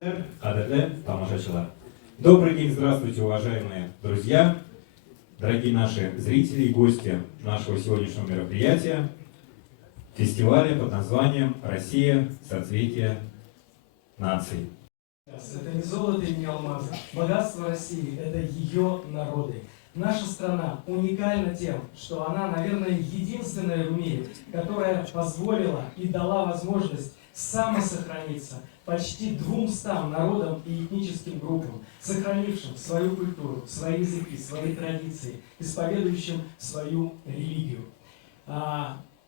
Добрый день, здравствуйте, уважаемые друзья, дорогие наши зрители и гости нашего сегодняшнего мероприятия, фестиваля под названием «Россия. Соцветие наций». Это не золото и не алмазы. Богатство России – это ее народы. Наша страна уникальна тем, что она, наверное, единственная в мире, которая позволила и дала возможность самосохраниться почти 200 народам и этническим группам, сохранившим свою культуру, свои языки, свои традиции, исповедующим свою религию.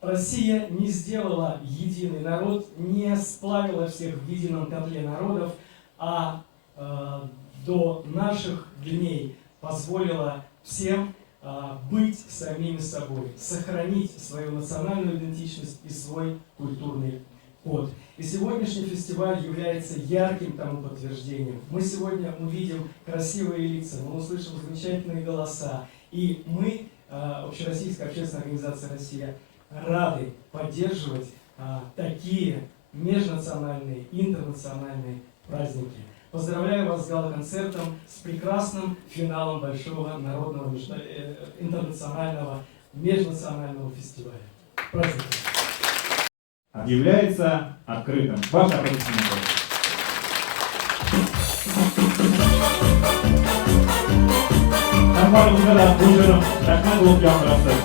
Россия не сделала единый народ, не сплавила всех в едином котле народов, а до наших дней позволила всем быть самими собой, сохранить свою национальную идентичность и свой культурный код. И сегодняшний фестиваль является ярким тому подтверждением. Мы сегодня увидим красивые лица, мы услышим замечательные голоса. И мы, Общероссийская общественная организация «Россия», рады поддерживать такие межнациональные, интернациональные праздники. Поздравляю вас с гала-концертом, с прекрасным финалом большого народного, интернационального, межнационального фестиваля. Праздником! Объявляется открытым. Ваши аплодисменты. Барлығыңызға да бұл жырым рахмет болып жауындырасыз.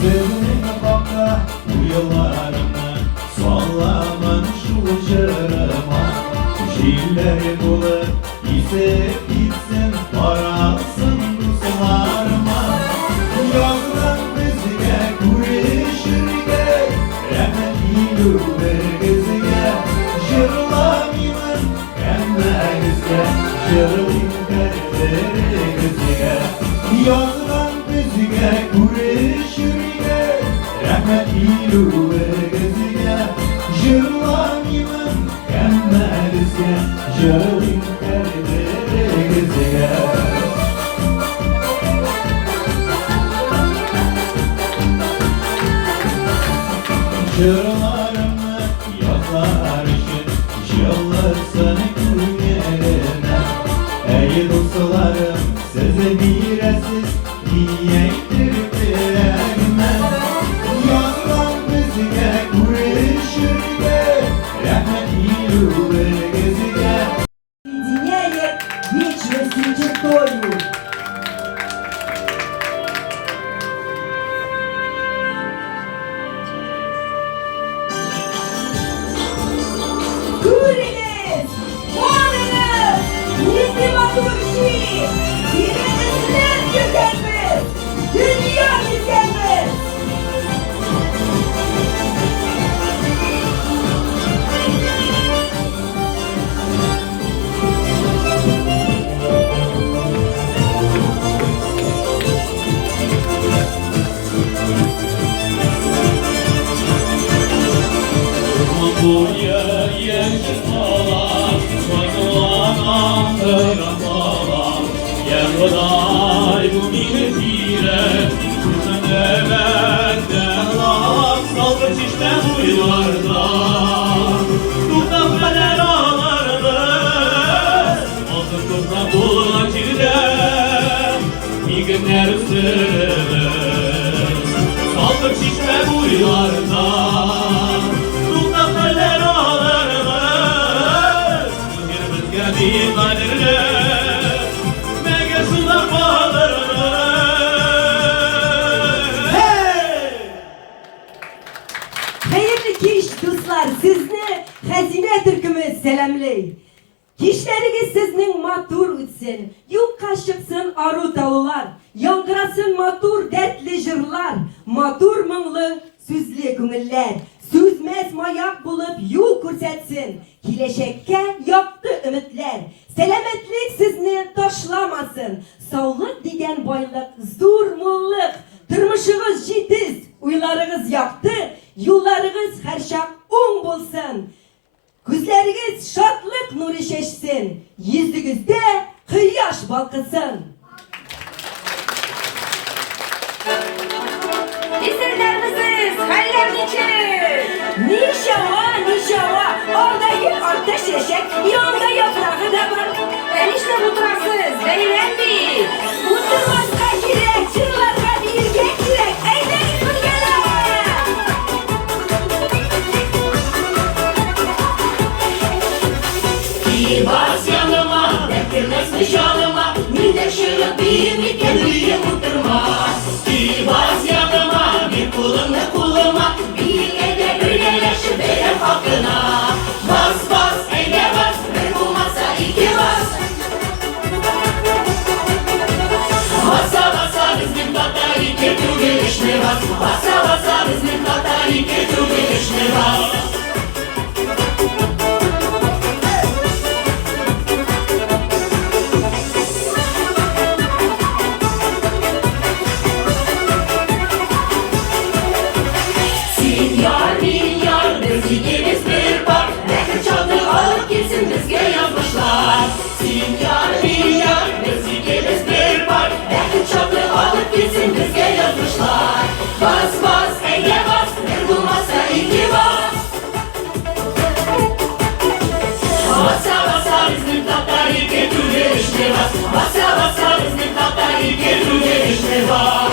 Senin bakta uyularını sallaman şu jırıma Şilleri bulup isep gitsin parasın sularıma Yazdan bizge kurişirge Rahmet ilu vergizge Jırlamayın emmegizge Jırlayın vergizge Yazdan bizge kurişirge Rahmet ilu vergizge Jırlamayın emmegizge Jırlayın vergizge Jırlarımı yazar için Jırlarsın günlerine Ey dostlarım size biresiz Niyettir bilmem Yazdan bizge kurişirge Rahmet ilu vergizge Соединяет вечностью чертою. Курiniz, varınız, nizdimaturşi, direnizler tükenmez, dünya tükenmez. Buraya yaşalar, Mazlulan andıralar Yervaday bu milletire Kızın evette laf Salgı çişte huylarda Tutak kader ağlardı Olsun tutak bulan çilde Bir günler ısırır Salgı çişte huylarda Hayırlı kiş dostlar, sizni Hazine Türkümüz selamlay. Kişleriniz sizning matur ötsin, yuk kaşıksın arı dağlar, yangırasın matur dertli jırlar, matur mыңlı süzlü көңілләр, süzmez mayak bulup yol көрсетсін, келешекке yaktı ümitler, selametlik sizni taşlamasın, sağlık degen baylık, zor mullık, turmuşunuz jitiz, uylarınız yaktı, yollarınız her şak oң bolsun. Gözleriniz şatlık nuru şeşsin, yüzünüzde kıyaş balkısın. Nişava. Oradaki ateş eşek, yanında yaprağı da var. Enişte mutlaksız, beyefendi. Uturmazsa girek, çığlarga bir gek girek. Eyleyin bölgeler. Bas yanıma, beklemez nişanıma, millet şöyle bir kendini muttırma. Bas yanıma, bir kulunu kuluma, bir ede böyleleşir benim hakkına. Bas bas, eyle bas, bir bulmazsa iki bas. Basa basa bizim tatlı iki tu gelişme bas. Basa basa bizim tatlı iki tu gelişme bas. İkimiz bir bak, renkli çaldı alıp gitsin bizge yazmışlar. Sinyal milyar, biz ikimiz bir bak, renkli çaldı alıp gitsin bizge yazmışlar. Bas bas, eyle bas, bir bulmazsa iki bas. Basa basa bizim tatlar iki türlü işte bas. Basa basa bizim tatlar iki türlü işte bas.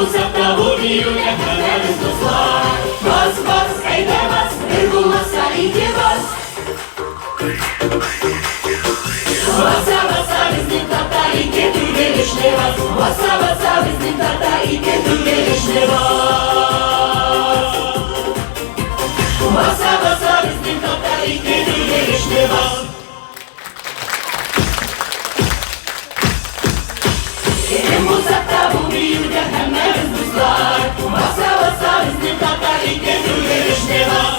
Uzakta bu düğüne hemeniz dostlar. Bas bas, eyle bas, bir bulmazsa iki bas. Basa basa bizim tatlar iki tür gelişle bas. Basa basa bizim tatlar iki tür gelişle bas. Basa basa bizim tatlar iki tür gelişle bas. Elim uzakta bu büyüde hemeniz dostlar. Basa basa bizim tatlar iki tür gelişle bas.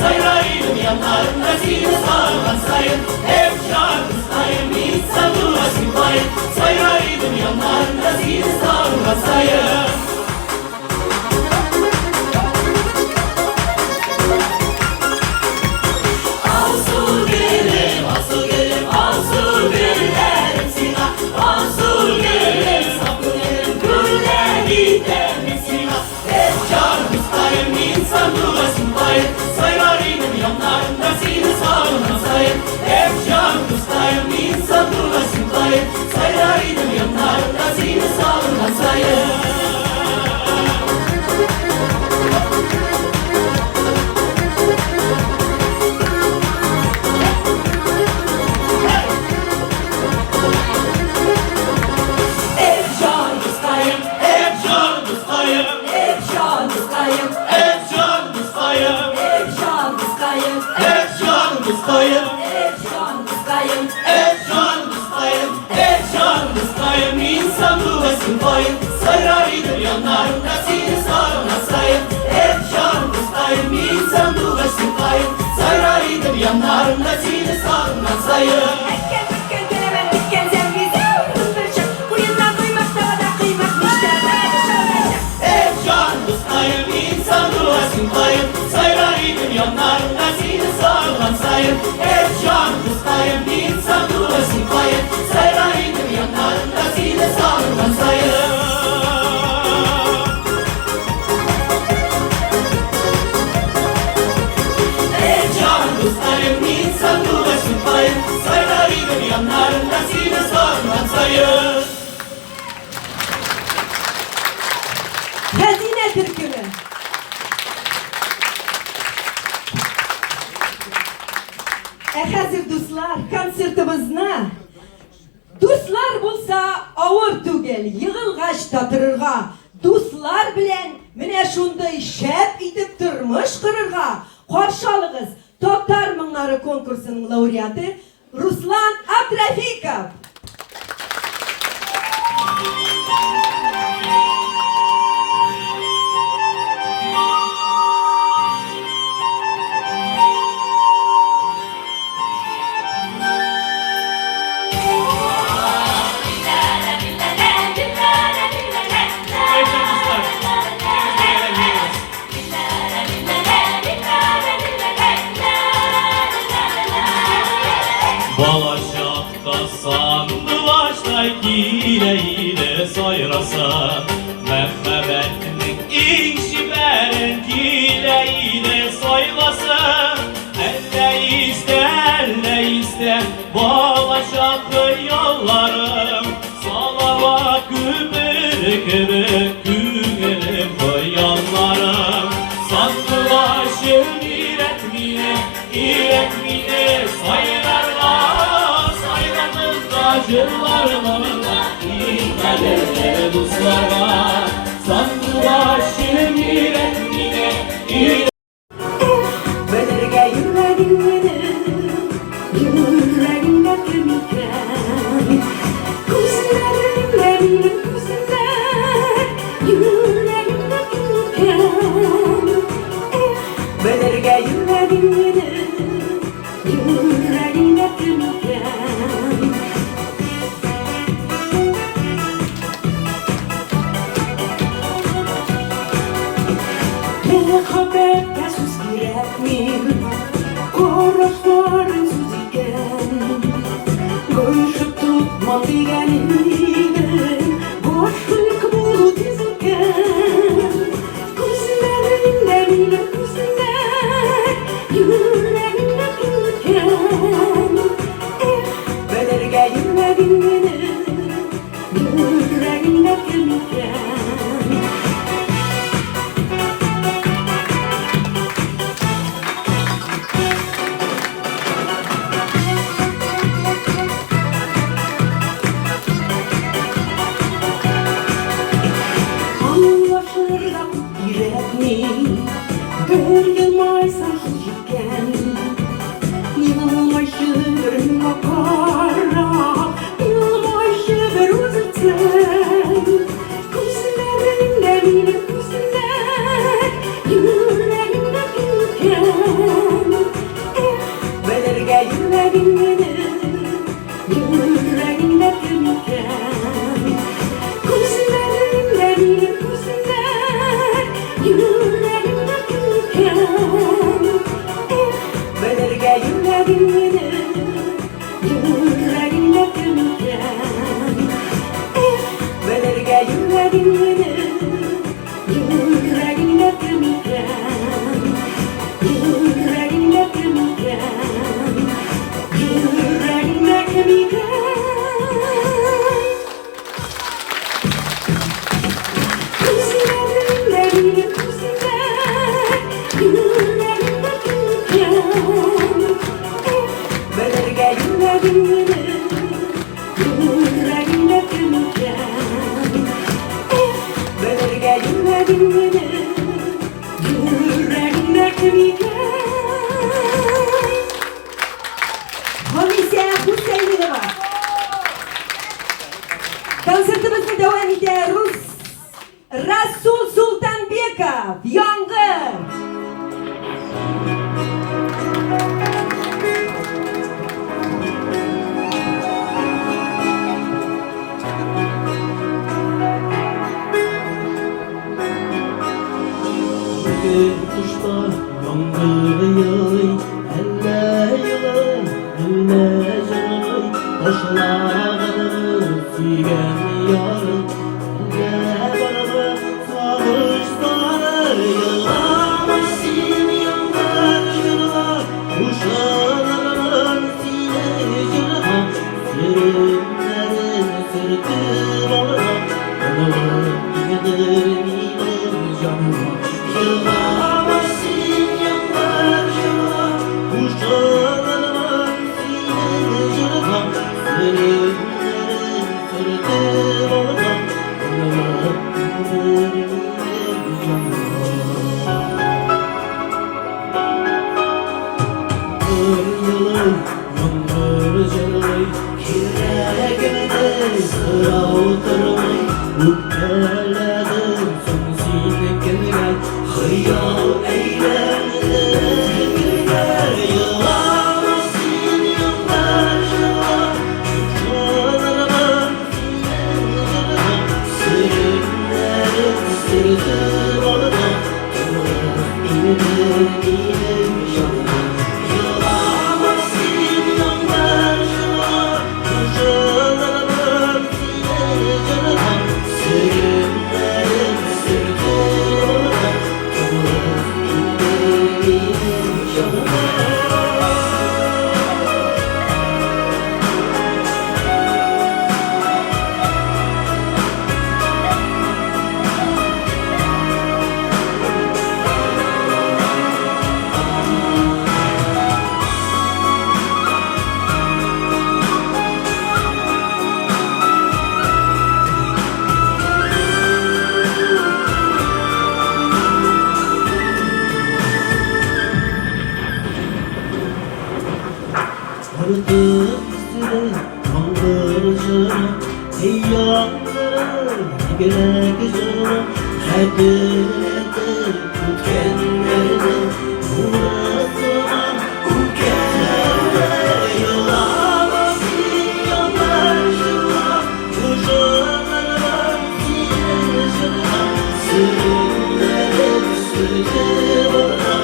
Sayra sayın. Ekken bitken kelemen bitken zembize Rızlaşık Kuyundan kıymak davada kıymak Müşterler şarlaşık Hep can dostayım, insan duasın payım. Sayraydım yanlarında seni sağlam sayın. Hep can dostayım, insan duasın payım. Sayraydım yanlarında seni sağlam sayın. Hep can dostayım, insan duasın payım. Sayraydım yanlarında seni sağlam sayın. Hazine türkümü Hazır dostlar konsertimizne Dostlar bulsa ağır tugel yığılgaç tatırırga Dostlar bilen mine şunday şep itip durmuş kırırga Qarşalığız Toktar Mınları konkursunun laureatı Ruslan Abdrafikov Balaşakta sandı baştay ile sayrasa Mehmebetinin inşi beren ile saylasa Elle iste Balaşaklı yollarım Salavat kübür kügelim koyanlarım Sandılaşım iretmine sayrarlar Sayramızda jırlarlarında İlkalerle dostlar var Sandılaşım iretmine Belirge yüreğimde kemiken Kuzlarımda benim kuzlar Yüreğimde kemiken Belirge yüreğimde kemiken Merhabet sus girekmir Korosların sus iken Görüşüp tutma digenini Boşluk bulut iziken Kuzlarında benim kuzlar Yüreğimde kemiken Belirge yüreğimde kemiken Anlaşırda yürekmi Bir yılmaysan şişken Yılmayşır makara Yılmayşır uzatın Kuzlarında benim kuzlar Yüreğimde kemiken Belirge yüreğimde kemiken Kuzlarında benim kuzlar Yüreğimde kemiken Belirge yüreğimde kemiken Belirge yüreğimde kemiken Yüreğimde kemiken Yüreğimde kemiken Kuzlarımda benim kuzlar Yüreğimde kemiken Belirge yüreğimde kemiken Belirge yüreğimde kemiken Komiser Hüseyinova Konsertimizde devam ediyoruz Rasul Sultanbekov, 'Yong'in. Bugün kuşlar yandı yağay, elle yağay, elle yağay. Taşlarını sigen yarın, elle bana sağışları yağlamasın yanlar yağlar. Kuşlarının sine yağlar, sürünlerin sırtı bana. Analı gider midir canıma, yağlamasın yanlar yağlar. Kuşlarının sine yağlar, sürünlerin sırtı bana. Analı gider midir canıma. Yılın yağmur yağay, yüreğimde sıra oturmay. Ülkeledim sensin gelmez, hayal eylemedim güler. Yağlamasın yanlar yağlar, kuşlarımın sine yağlar. Sürünlerin sırtı bana, inim yanlar. Yağlamasın yanlar yağlar, kuşlarımın sine yağlar. Sürünlerin sırtı bana, inim yanlar. Artık üstüne kandırıcına, ey yanları gerek canım. Hediyede tükenlerine, uğrasına ülkelerde. Yağlamasın yanlar yağlar, kuşlarımın sine yağlar. Sürünlerin sırtı bana,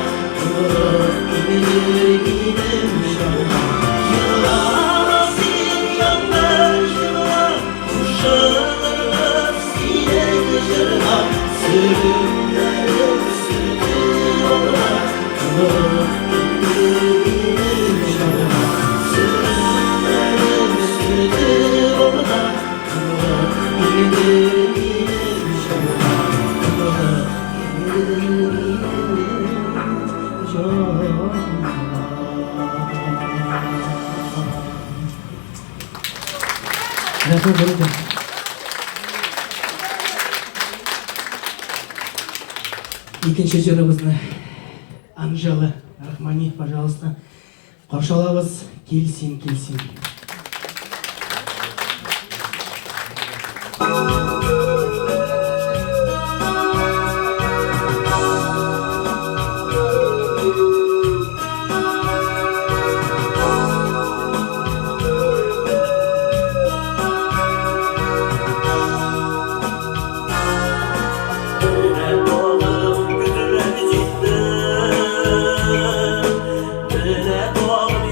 gider yanlar. Yağlamasın yanlar yağlar, kuşlarımın sine yağlar. Sürünlerin sırtı bana, gider yanlar. Sürünlerin sırtı bana, gider İkinci жырыбызны Анжела Рахмани, пожалуйста, қаршы алабыз. Келсин, келсин.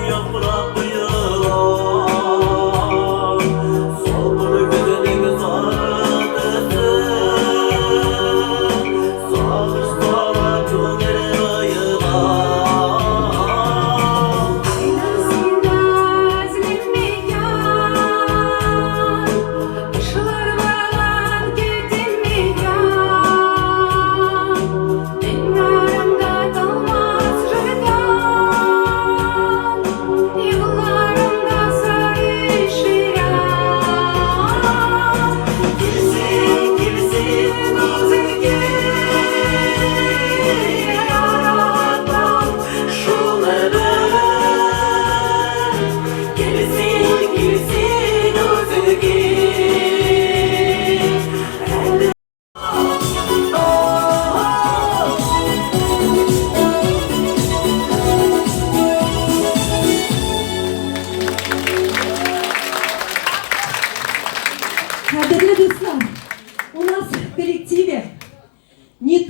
Yaprak yılan,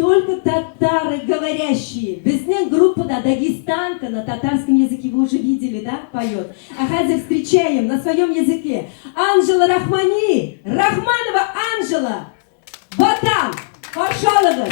только татары говорящие. Безнен группа да, дагестанка на татарском языке вы уже видели, да, поет. А хазик встречаем на своем языке. Анжела Рахмани, Рахманова Анжела. Батам, пожалуйста.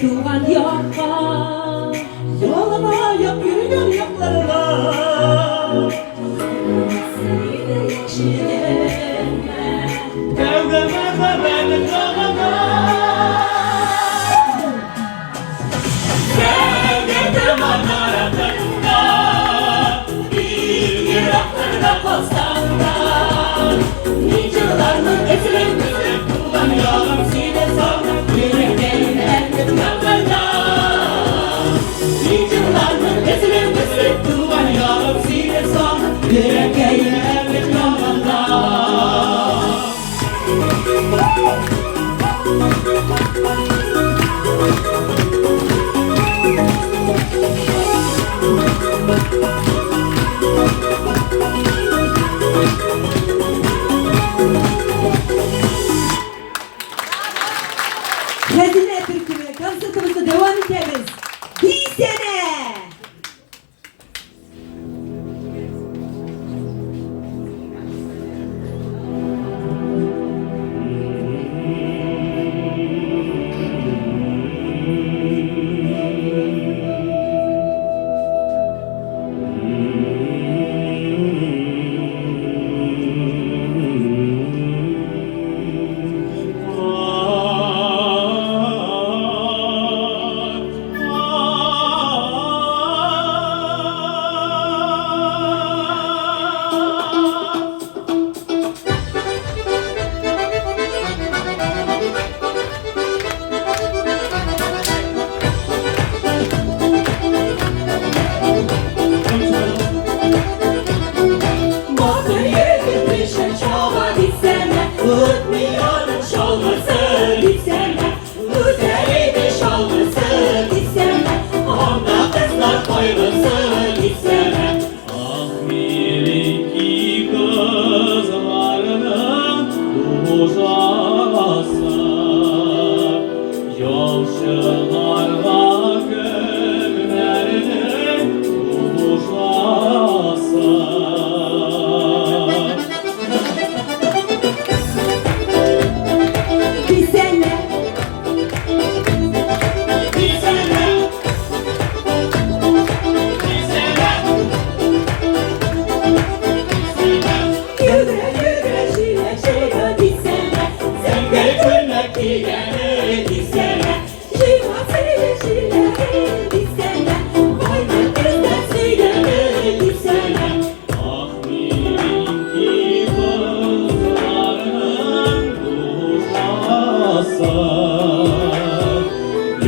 Tuhan yaka, yoluna yak yürüyen yaklarına. Seni de yaşayayım. Kavgama karanlık kalana. Sevgilim anlaratında, bir yıraklarına postanda. Nicelarını ezilip kullanıyorum sine sonra. Yüreklerin elbet yanlarına.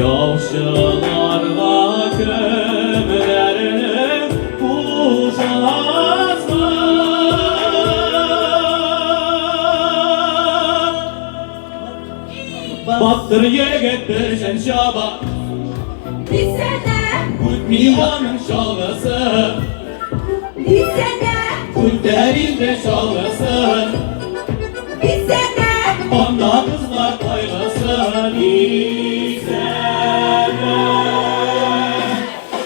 Yavşalarla kömürlerini kuşatma. Baktır yigit düşen şaba, Lisede, Kutmiyanın şalası, lisede, Kutlerinde şalası, lisede. onda kızlar paylasın lisede.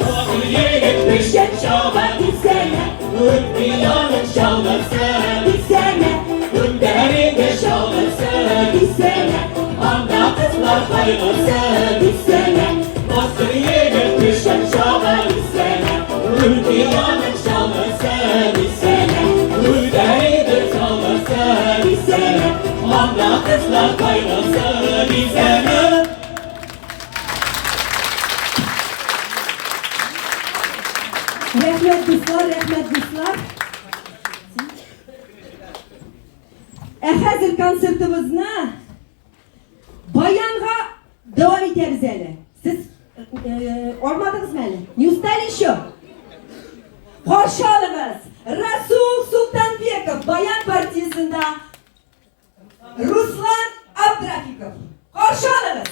Baktır yigit düşen şaba, Lisede, Kutmiyanın şalası, lisede, Kutlerinde şalası, lisede, onda kızlar paylasın. lisede. Baktır yigit düşen şaba, Kutmiyanın şalası, Kutlerinde şalası, onda kızlar paylasın lisede. Rahmet dostlar, rahmet dostlar. Hazır konsertimizni bayanға davom etamiz hali. Siz olmadingizmi hali? Не устали еще? Qarshi olamiz. Rasul Sultanbekov bayan partiyasida Ruslan Abdrafikov. Qarshi olamiz.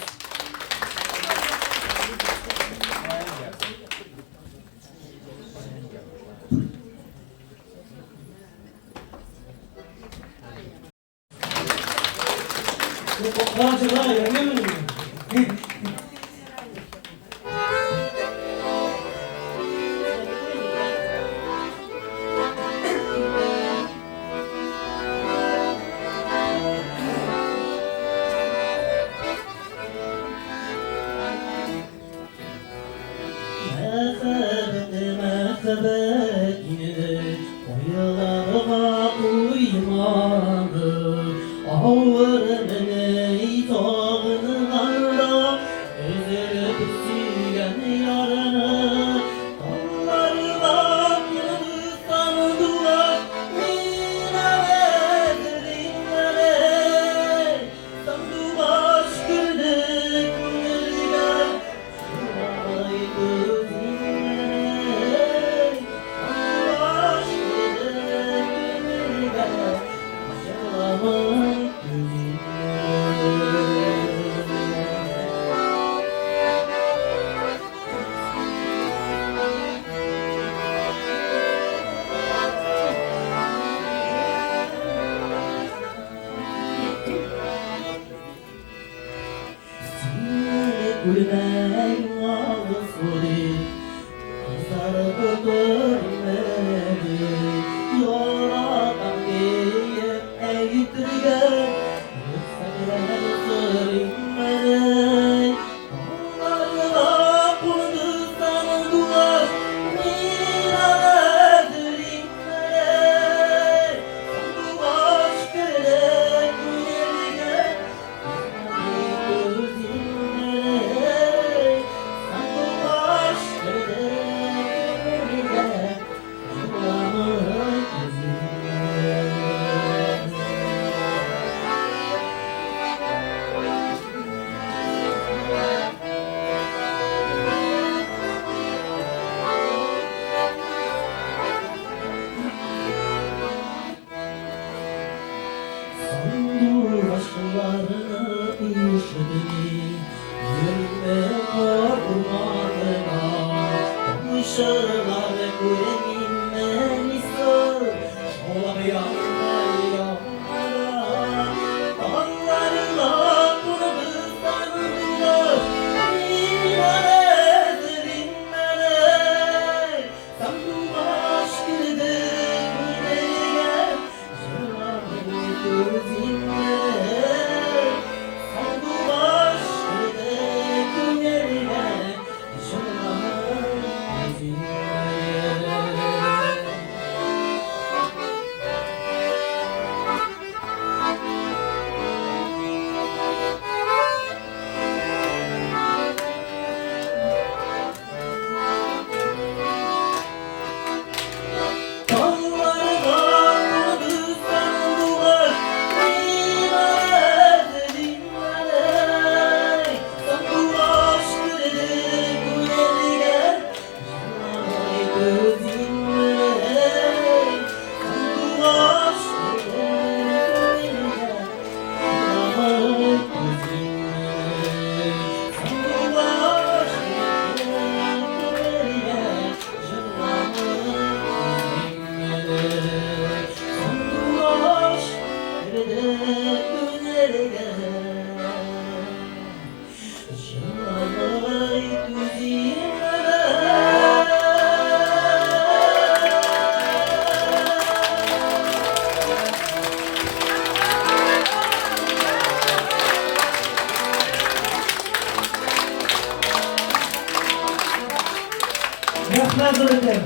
Рахмат, Нурекбек.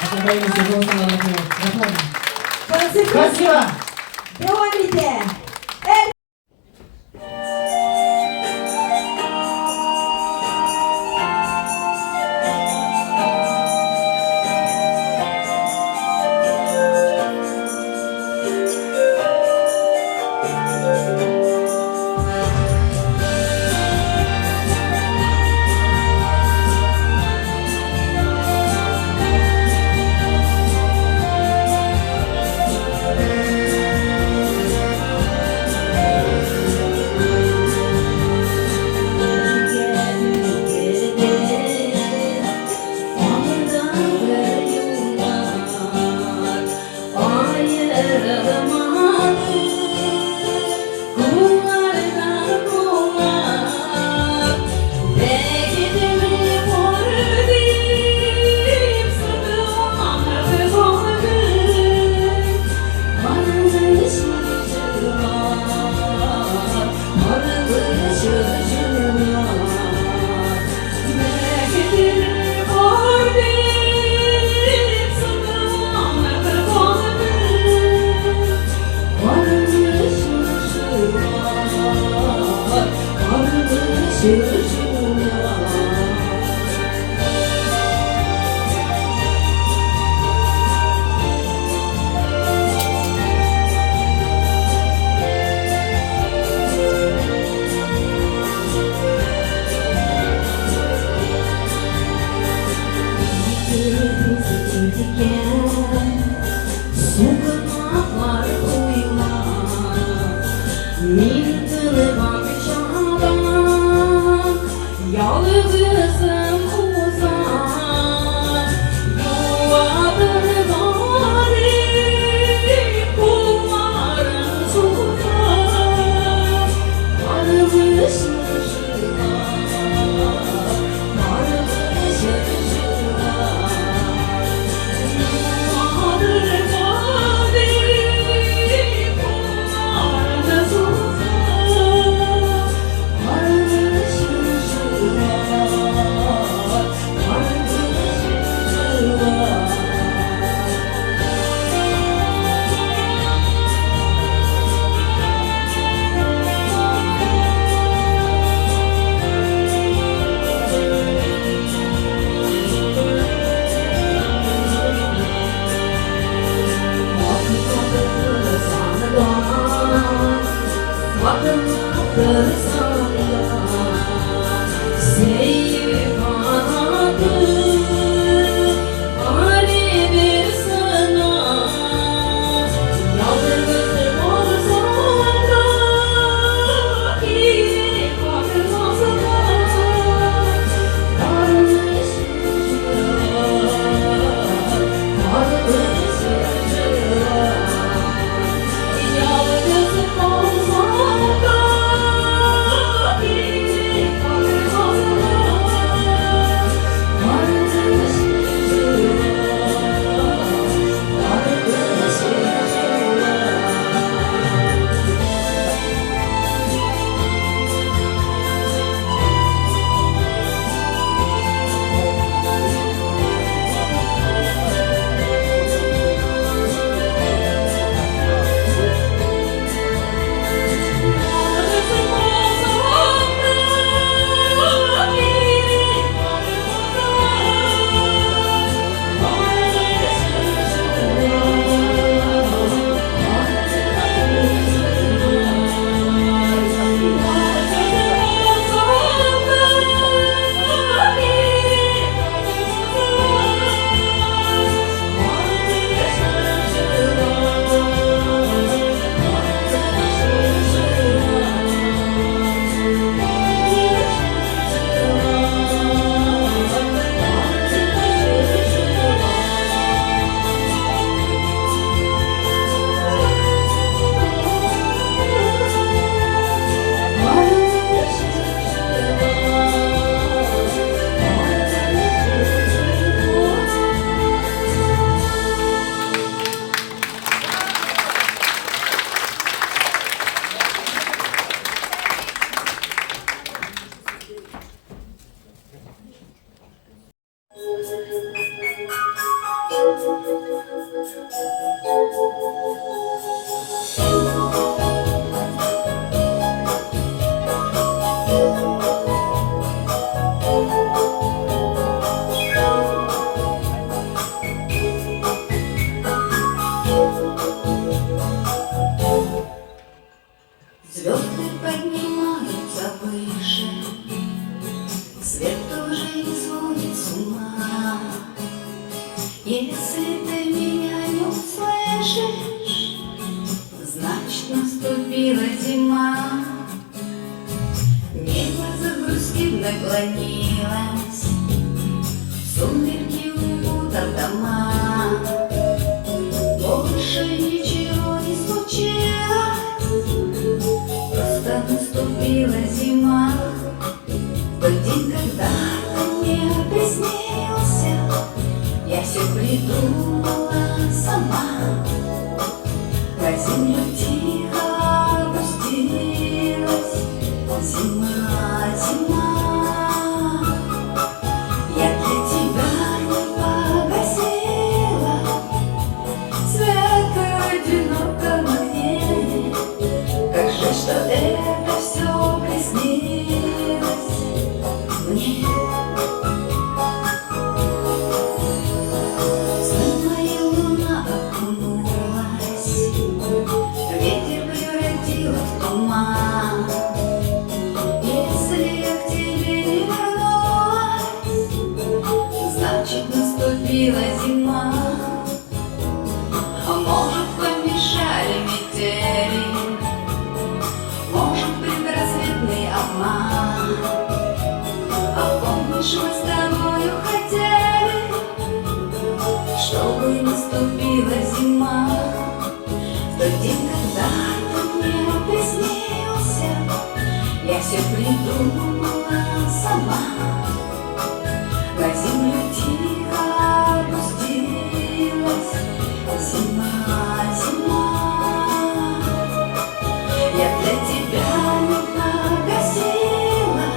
Атамайымызды жолсына рахмат. Спасибо. Devam ede. Если ты меня не услышишь, значит наступила зима. Небо загрустив наклонилось, сумерки укутав дома. Больше ничего не случилось, просто наступила зима. В тот день, когда ты мне приснился, я все придумала сама. На землю тихо опустилась зима, зима. Я для тебя не погасила свет одинокого огня. Как же, что это все приснилось мне. Сны мои луна окунулась, ветер превратила в туман. Если я к тебе не вернулась, значит наступила зима. А может, помешали метели, может, предрассветный обман. А помнишь, мы с тобою хотели, чтобы наступила зима. В тот день, когда ты мне приснился, я все придумала сама. На землю тихо опустилась зима, зима. Я для тебя не погасила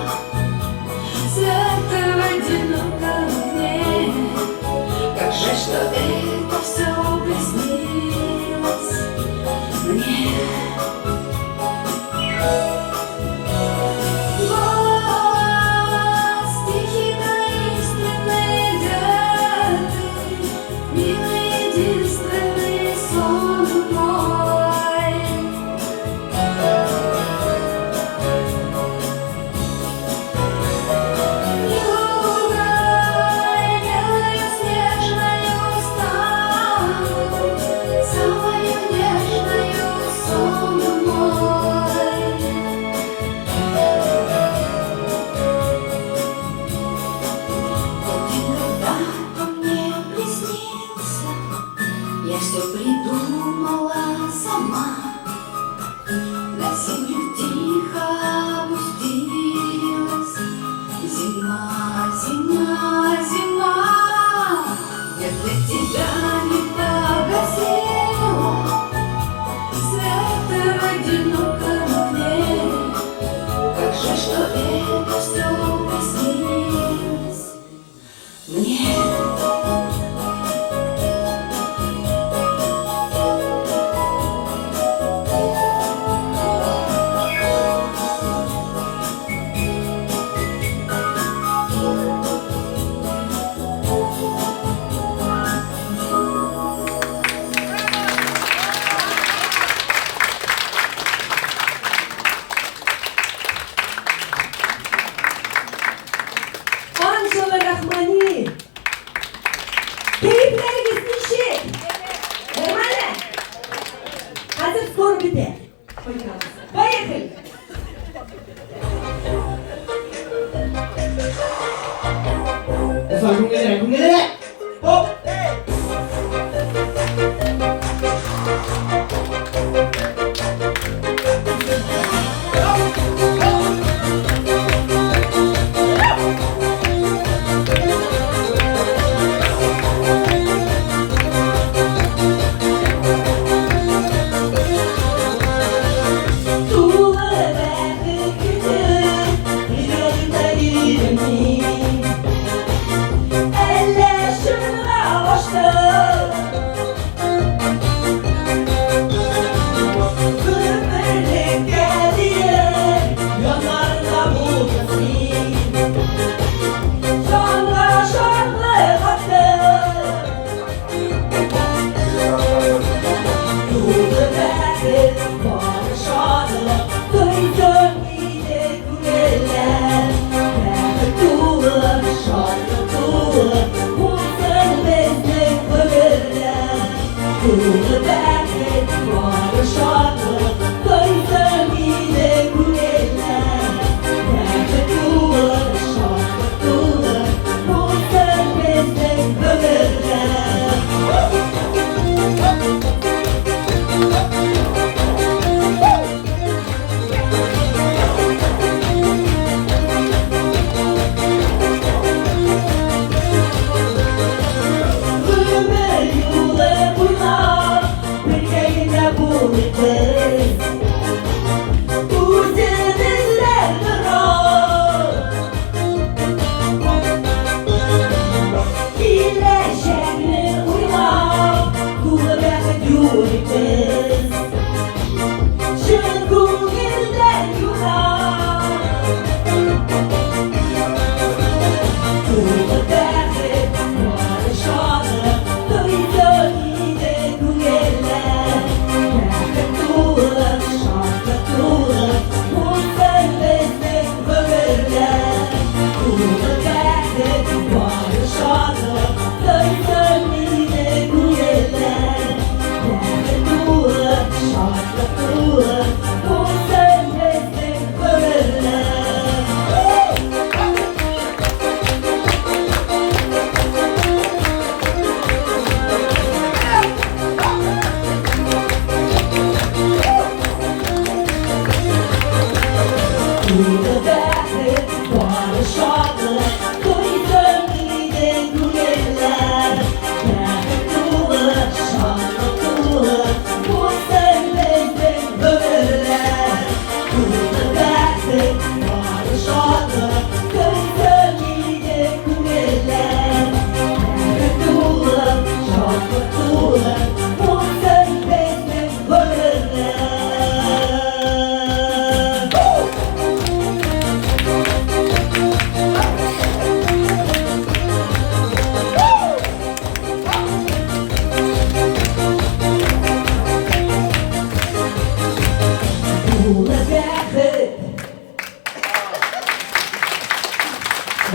свет в одиноком дне. Как же, что это все приснилось мне. Голос тихий, таинственный, где ты, милый, единственный сон мой. Югой, белою снежною стану, самою нежною сон мой. Когда ты мне приснился, я все придумала сама. На землю тихо опустилась зима, зима, зима. Я для тебя не погасила свет в одиноком дне. Как же, что это все приснилось мне. Анжела Рахмани. Keyifleriniz nişi. Нормально? Hazır skor biter. Поехали. 우선 공개되네, 공개되네. 어? Tuğla verdi günü, yolda yürümeyi. Eller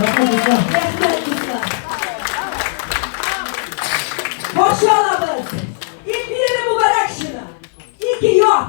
Rahmet Ruslan. Rahmet Ruslan. Hoş olamız. İlk birini mübarek şuna. İyi ki yok.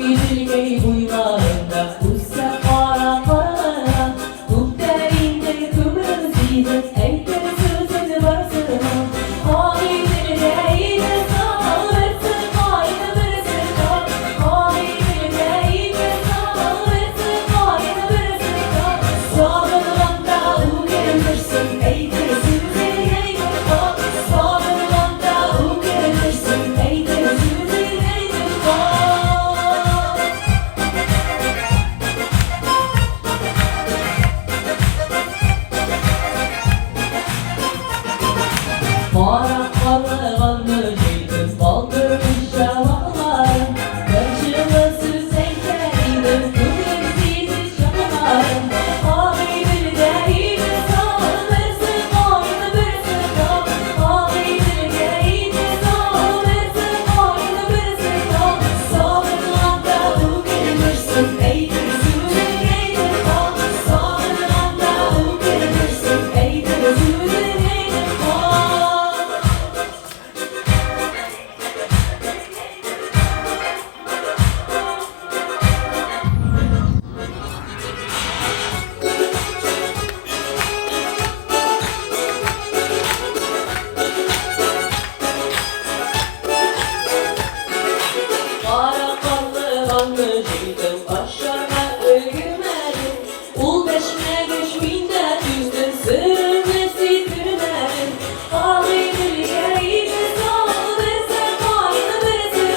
Yüzülmeyi buylarında Uzak aralarına Muhterinde kıbrısıydı Eyleri sözünü varsına Hainleri değildir sağ versin Haini versin Hainleri değildir sağ versin Haini versin Sağırlanda uğranırsın Eyleri sözünü eydir Sağırlanda uğranırsın Eyleri sözünü eydir Mağara kalığanlı ceydim Baldırmış şavalarım Karşılıksız enkeridir Kudretsiz şavalarım Ağabeydir değildir sağ versin Ağabeydir versin Ağabeydir değildir sağ versin Ağabeydir versin Sağırlanda uğranırsın Eydir sürün eydir Sağırlanda uğranırsın Eydir sürün eydir Kara kallı ceydim aşağı öğümedim Ul beşme düşminde düzdün sürmesi türmedim Ağabeydir değildir sağ versin Ağabeydir versin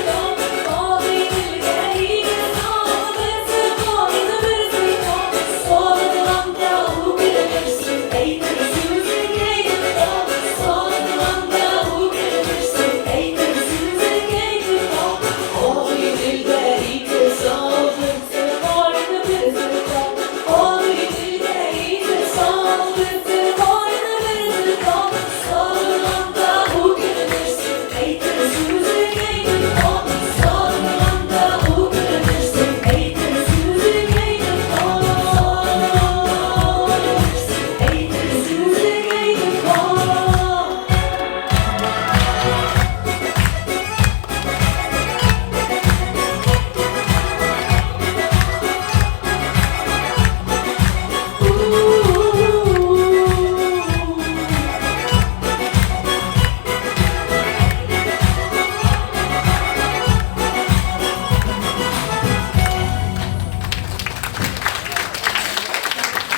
Ağabeydir değildir sağ versin Ağabeydir versin Sağırlanda uğranırsın Eydir sözün eydir Sağırlanda uğranırsın Eydir sözün eydir Ağabeydir değildir sağ versin Ağabeydir versin Ağabeydir değildir sağ versin Ağabeydir versin Sağırlanda uğranırsın Eydir sözün eydir Sağırlanda uğranırsın Eydir sözün eydir Eydir sözün eydir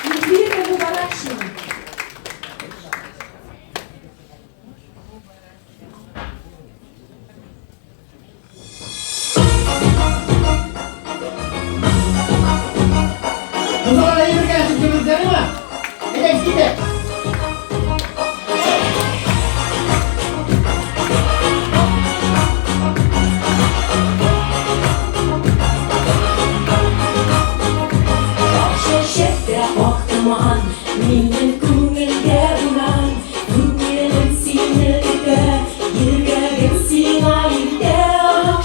İlk birini mübarek şuna. Mustafa iyi bir gelsin cümlesleri mi? Ne de şimdi? Şeşette aktıman Minin kumilde ulan Kumilin sinirde Yürüyelim sinayinde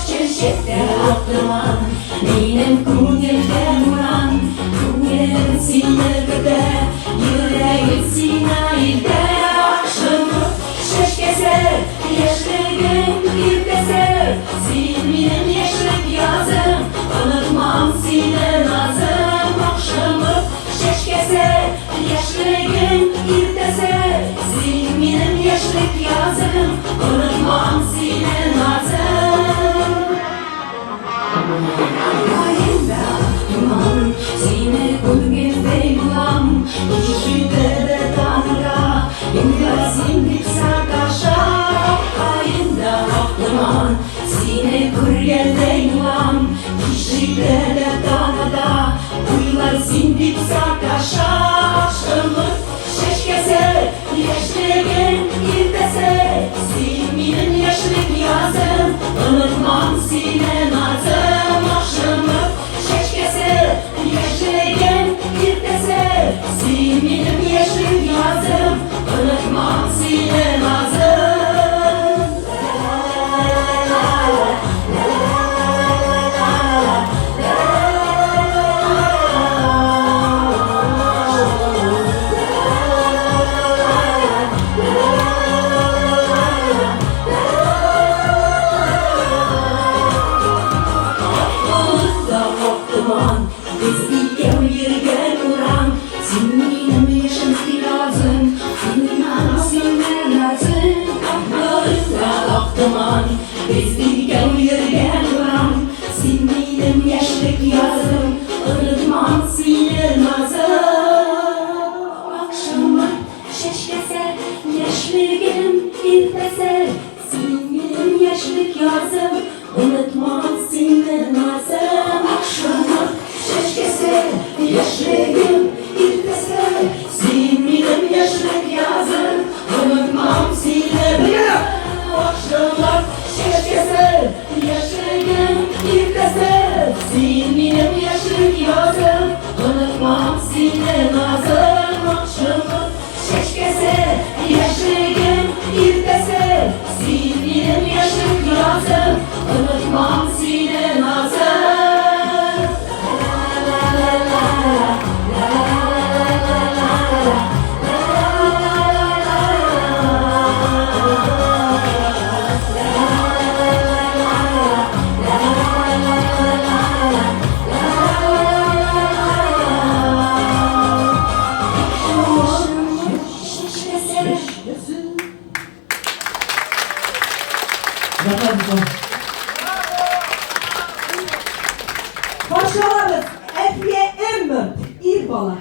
Şeşette aktıman Minin kumilde ulan Kumilin sinirde Yürüyelim sinayinde Akşamı şeşkeser Yaşlıgın bir deser Silminin yaşlık yazım Unutmam sine nazım Akşamı şeşkeser Yaşlıgın bir deser Silminin yaşlık yazım Unutmam sine nazım Ayında duman Sine kulgin feygulam Kişide de tanrı Yungasim diksa taşa Ayında duman Sine kurgen feygulam Kişide de tanrı Uylar sindik sakaşa Akşamı şeşkeser Yaşlıgın bir deser Silminin yaşlık yazım Unutmam sine nazım FYM. İrbola.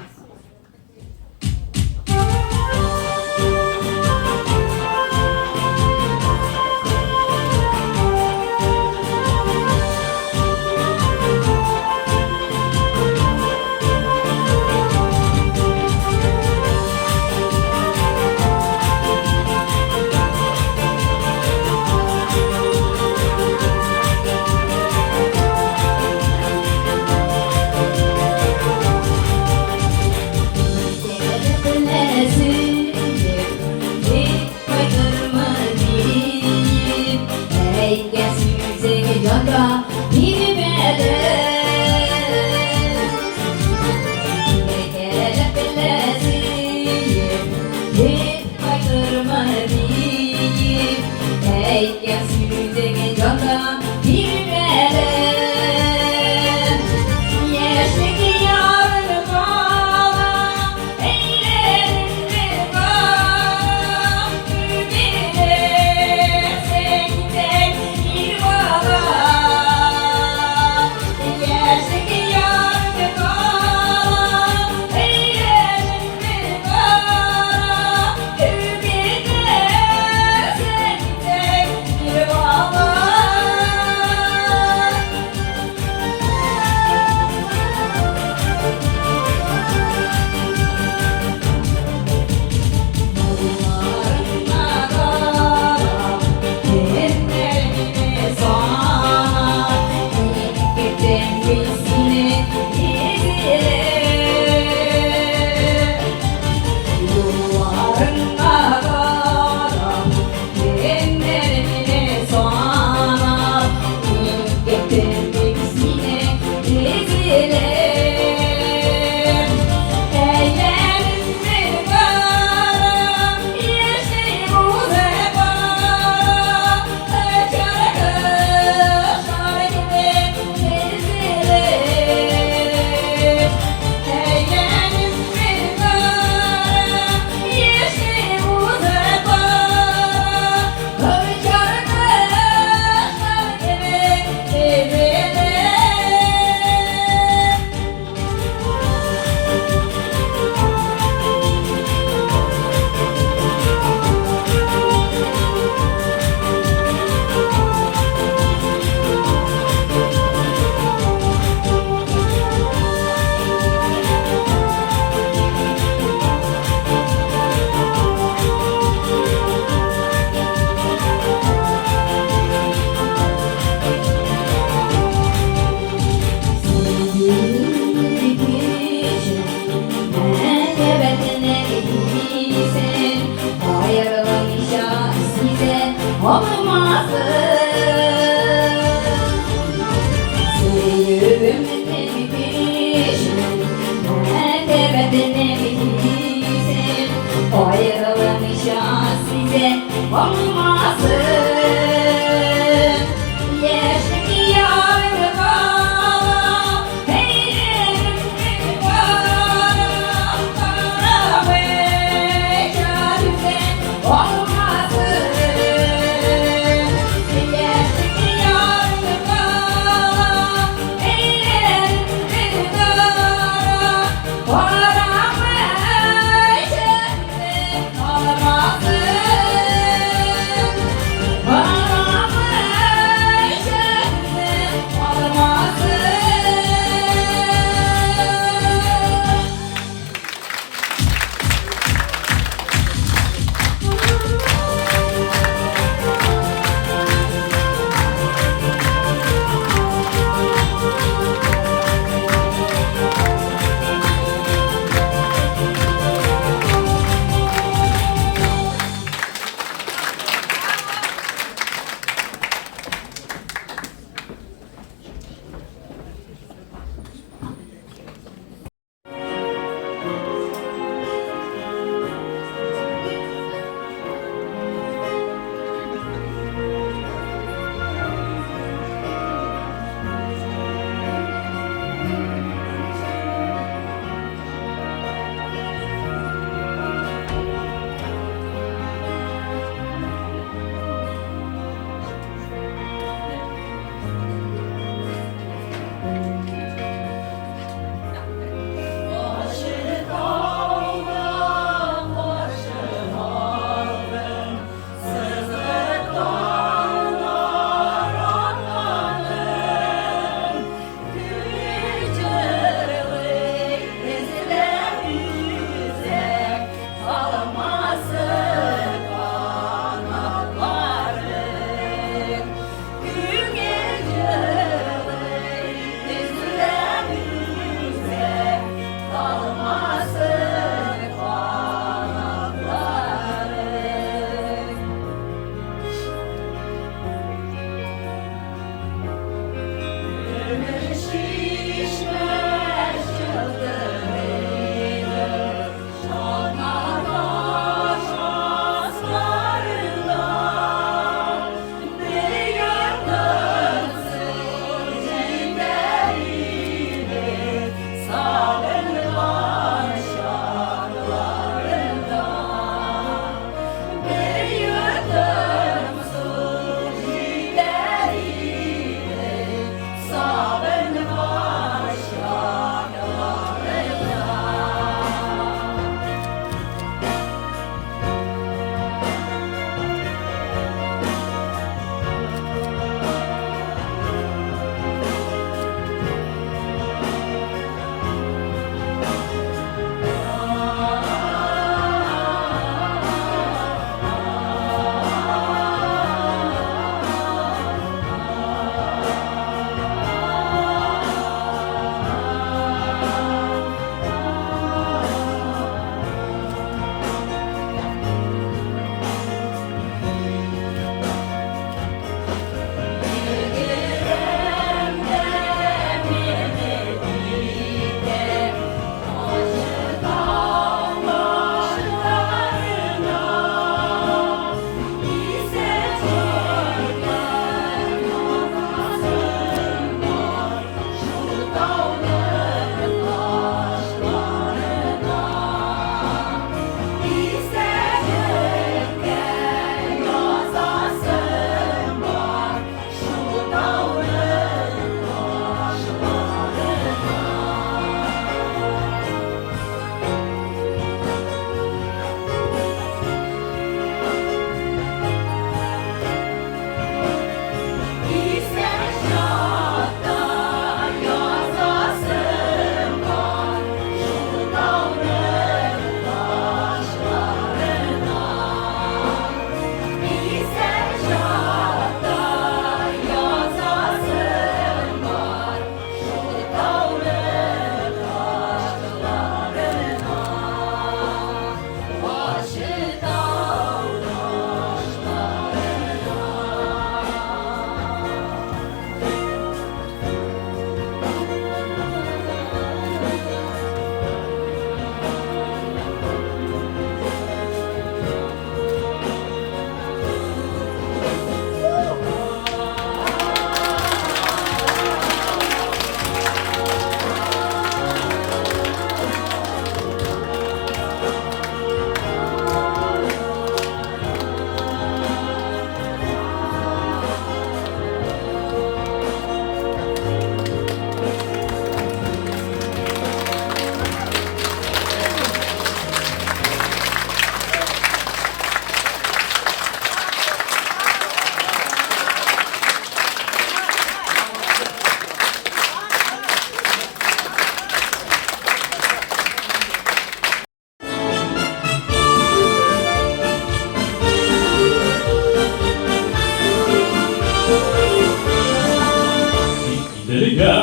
Dilge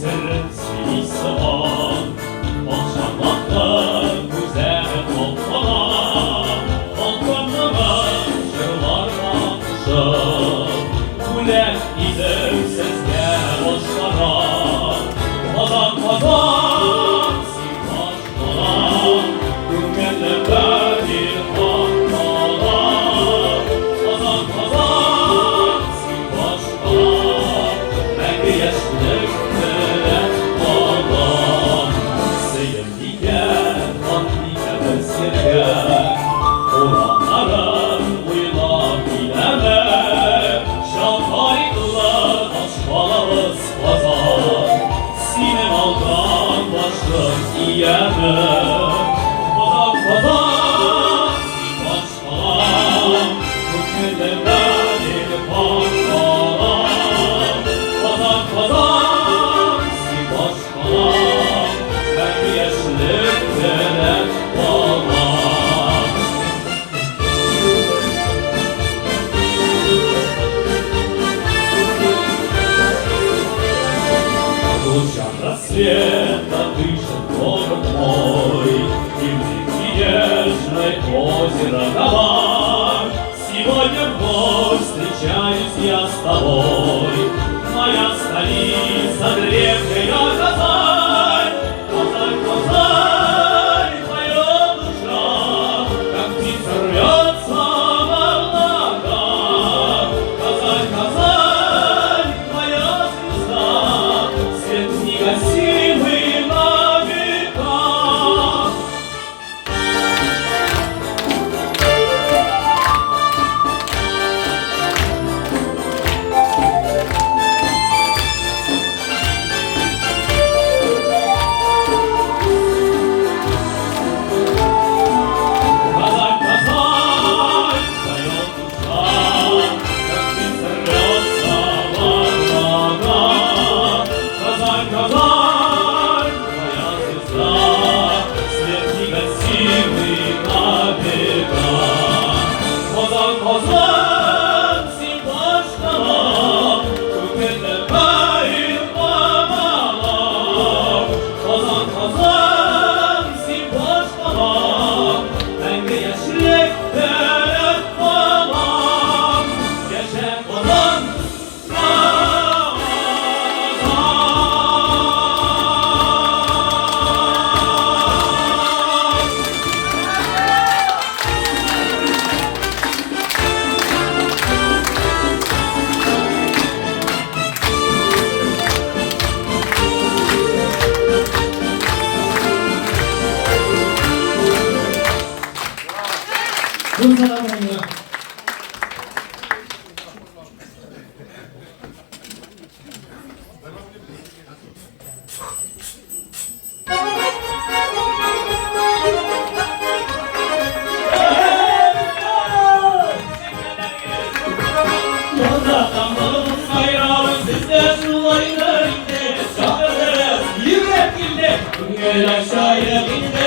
sırrın seni savan Akşamlarda güzel toplar Toplamlara şırlarla kuşar Kulek gider sezge boşlara Kazan kazan sivaşlara Hürmetlerde bir haklara Kazan kazan sivaşlara Rengi yaşlıklara bağlan Sevdiğe tatlıya vesile Oranlara uyla bileme Şalparikla taşmalarız pazar Sinemaldan başlık iyeme Kazan kazan sivaşlara Hükmetlerde bir haklara Kazan kazan sivaşlara Rengi yaşlıklara bağlan Лучам рассвета дышит город мой, И в реке нежной озеро Гавань. Сегодня вновь встречаюсь я с тобой, Моя столица, древняя Казань. Казань, Казань, моя душа, Как птица рвется во облака. Казань, Казань, моя звезда, Свет негасимый на века. Казань, Казань, твоя душа, Как птица рвется во облака. Казань, Казань, твоя звезда, Свет негасимый на века. Казань, Казань, симпашкала, Hükmetler bağlar. Казань, Казань, симпашкала, Rengi yaşlıklara bağlar. Yaşa Казань, Казань. Dur sana ben ya. Yolda damlalımız bayrağımız sizde sulaylarında Şahırlarız yürekinde Dünyayla aşağıya indi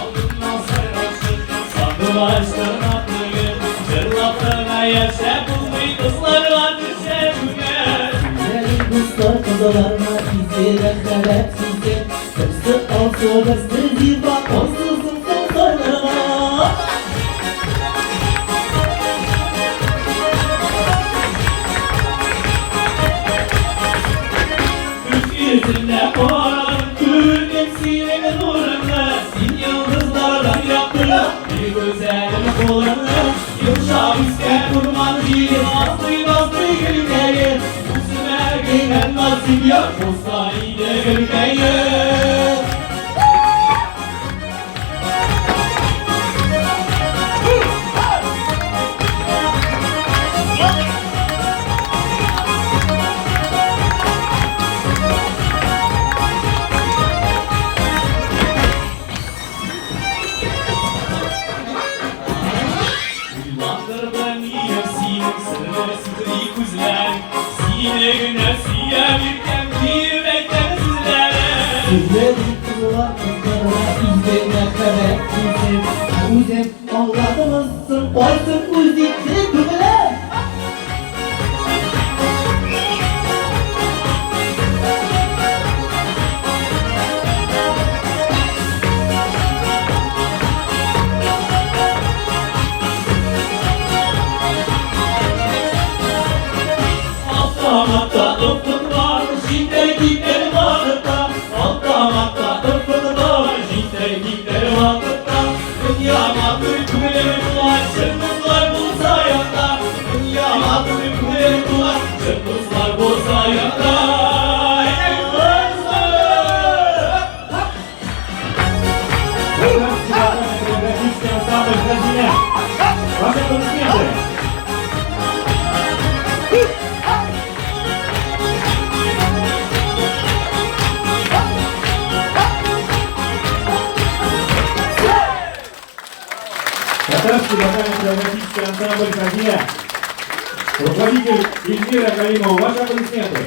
Aldığından sarhoşluk sandılar tırnakları Zırlaplarına yaşa bulmayı kızlar var düşer güne Güzelim kızlar kazalarına izleyerek sebep sizde Hepsi altı beste diva onsuzun kızlarına Gökyüzünde koran gül hepsinin nurunda Sin yıldızlardan yaptılar bir güzelim kullanır Yumuşak isker kurban değil Aslı bastı gülmeyi Üstüme giymen nasip yok Musayide gülmeyi Yıllardır ben yiyesiyim sırrı sıkı kuzlar Sine güne siye bir kendi bekler sizlere Uzem ağladımızsın Koysun uzikli kümüle Altta ıfkın var, şimdi gidelim ağırda. Altta ıfkın var, şimdi gidelim ağırda. Dünyama türkülerim var, çırpızlar bu sayakta. Dünyama türkülerim var, çırpızlar bu sayakta. Хореографический ансамбль «Бразилия». Ваши аплодисменты. Татарский вокальный хореографический ансамбль «Бразилия». Руководитель Эльвира Галимова. Ваши аплодисменты.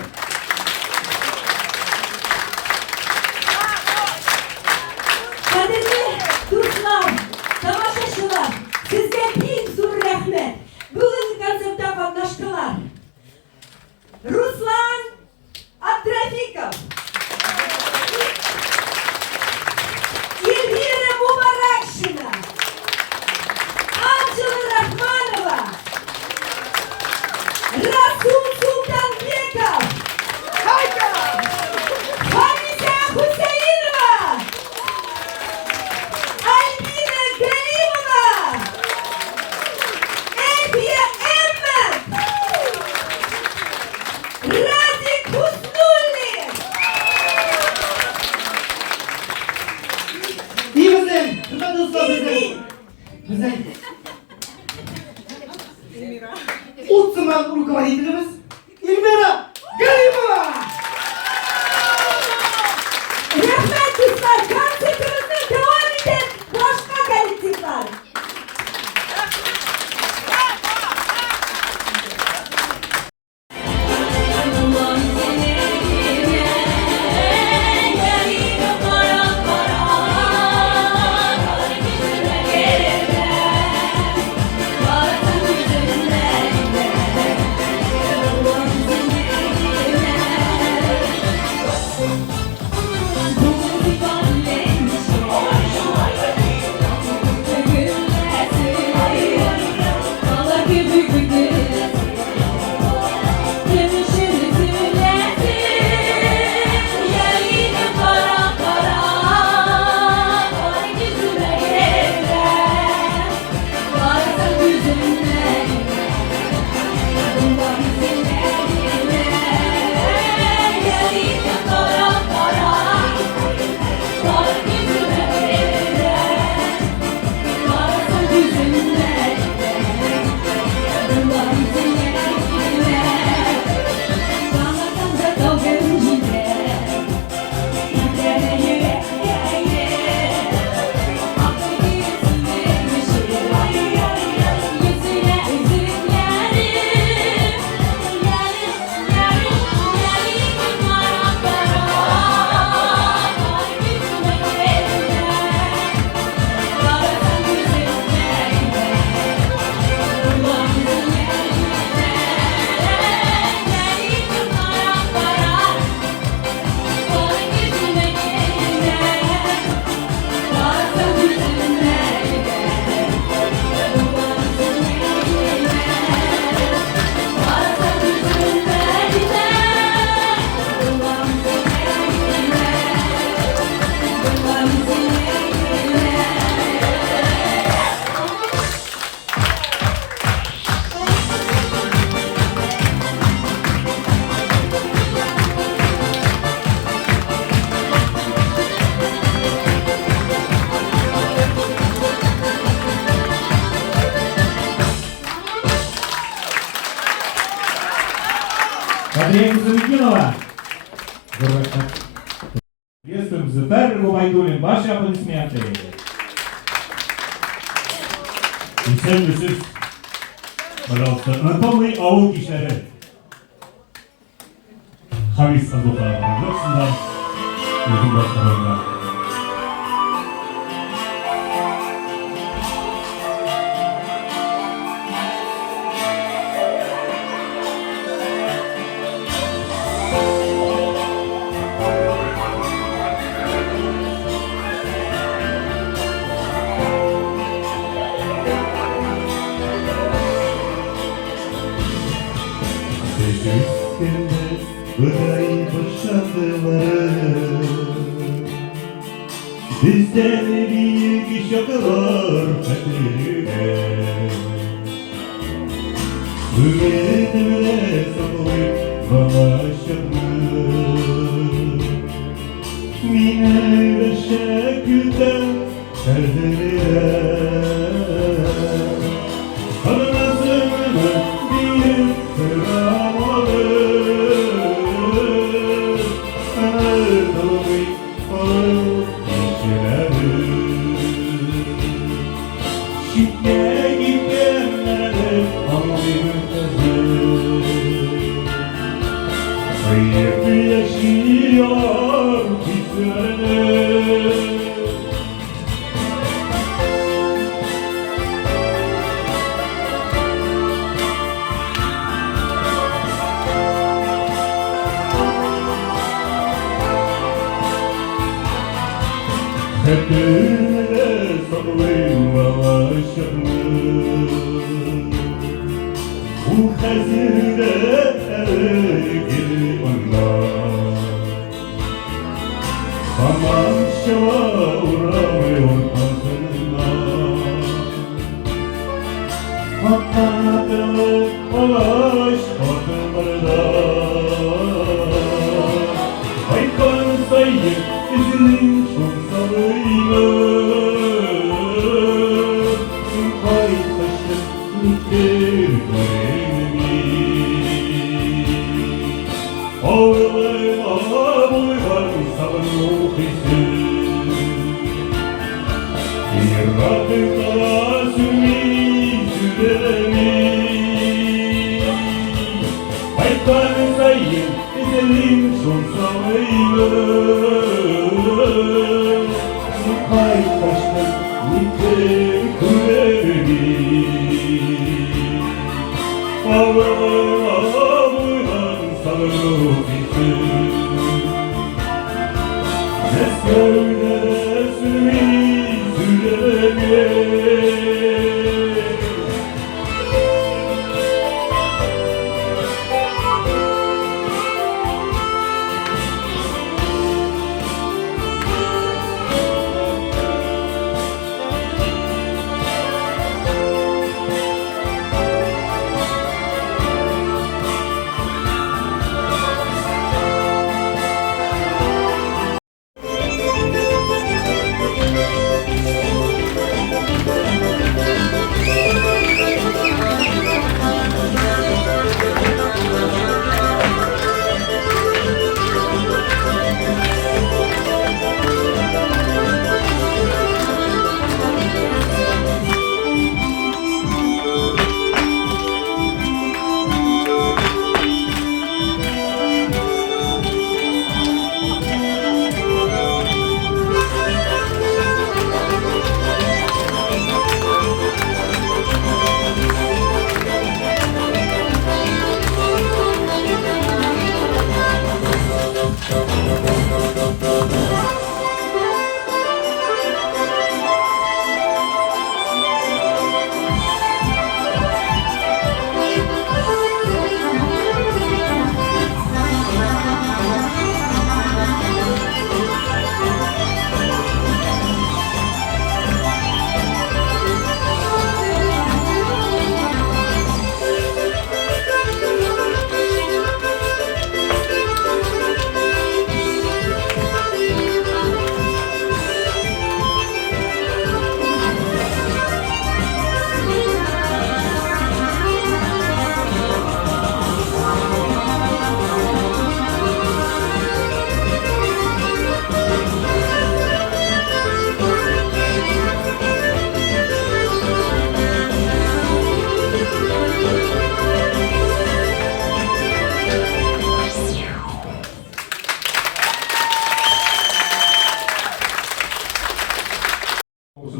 Kadirli dostlar, tamaşaçılar, sizge bin zur rahmet. Bugün konsertda qatnaşdılar. Ruslan Abdrafikov, Elvira Mubarakshina, Anjela Rahmanova, Rasul Sultanbekov, Hamisa Hüseyinova, Albina Galimova, Elbiye Emmet, Razik Husnulli. İyi misin? Kırmızı usta bize. Bize. Utsuman rukovodителimiz Elvira Galimova. Rahmet dostlar, konsertimizde devam eden başka kolektifler. Кадрия Кузовикинова. Приветствуем Зефер Губайдулин. Ваши аплодисменты. Müsaadenizsiz, pожалуйста, Anatoly Ağul kişileri. Havis advokatları arasında YouTube başlarında. Üskünde bıray başladılar. Bizden büyük iş yapılar kaderine. Ümitime saklayıp bana şakır. Mine ve şekilden terdelere. Kanımızını bir kıramalı. Anadolu'yu alıp geçileri. Şifre gidenlere anlayın kızı. Sayıp yaşıyor bizlere. Hepimle saklayın başını. Bu hazirde ergin onlar. Aman şava uğramıyor kazınlar. Hakkanatlı olaş bakımlarda. Haykan sayın izinin çok salıyla. Kay taşı ülker görevimi. Ağlayın ağlayın sabır okuysun. Bir rakıda sürmeyi sürelemi. Haykan sayın izinin çok salıyla. Kay taşı ülker görevimi. Ağlayın ağlayın sabır okuysun. Ne söyle sürmeyi sürelemi.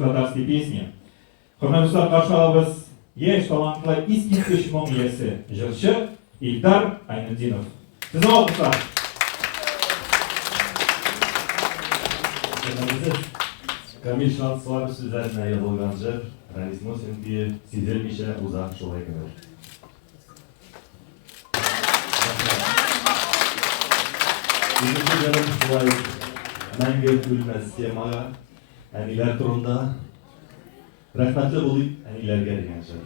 Татарской песни. Hürmetler karşılamamız Еш талантлы İskil Ишмон iyesi, jırçı İlдар Aynudinov. Size alkışlar. Камил Шансуар сүзләренә язылган җыр Рәис Мусин бие сизелмичә уза шулай гына. Bizimki canım Şulay Мәңгі өлмәс темаға әнилер турында рәхмәтле булыйк әниләргә дигән җыр.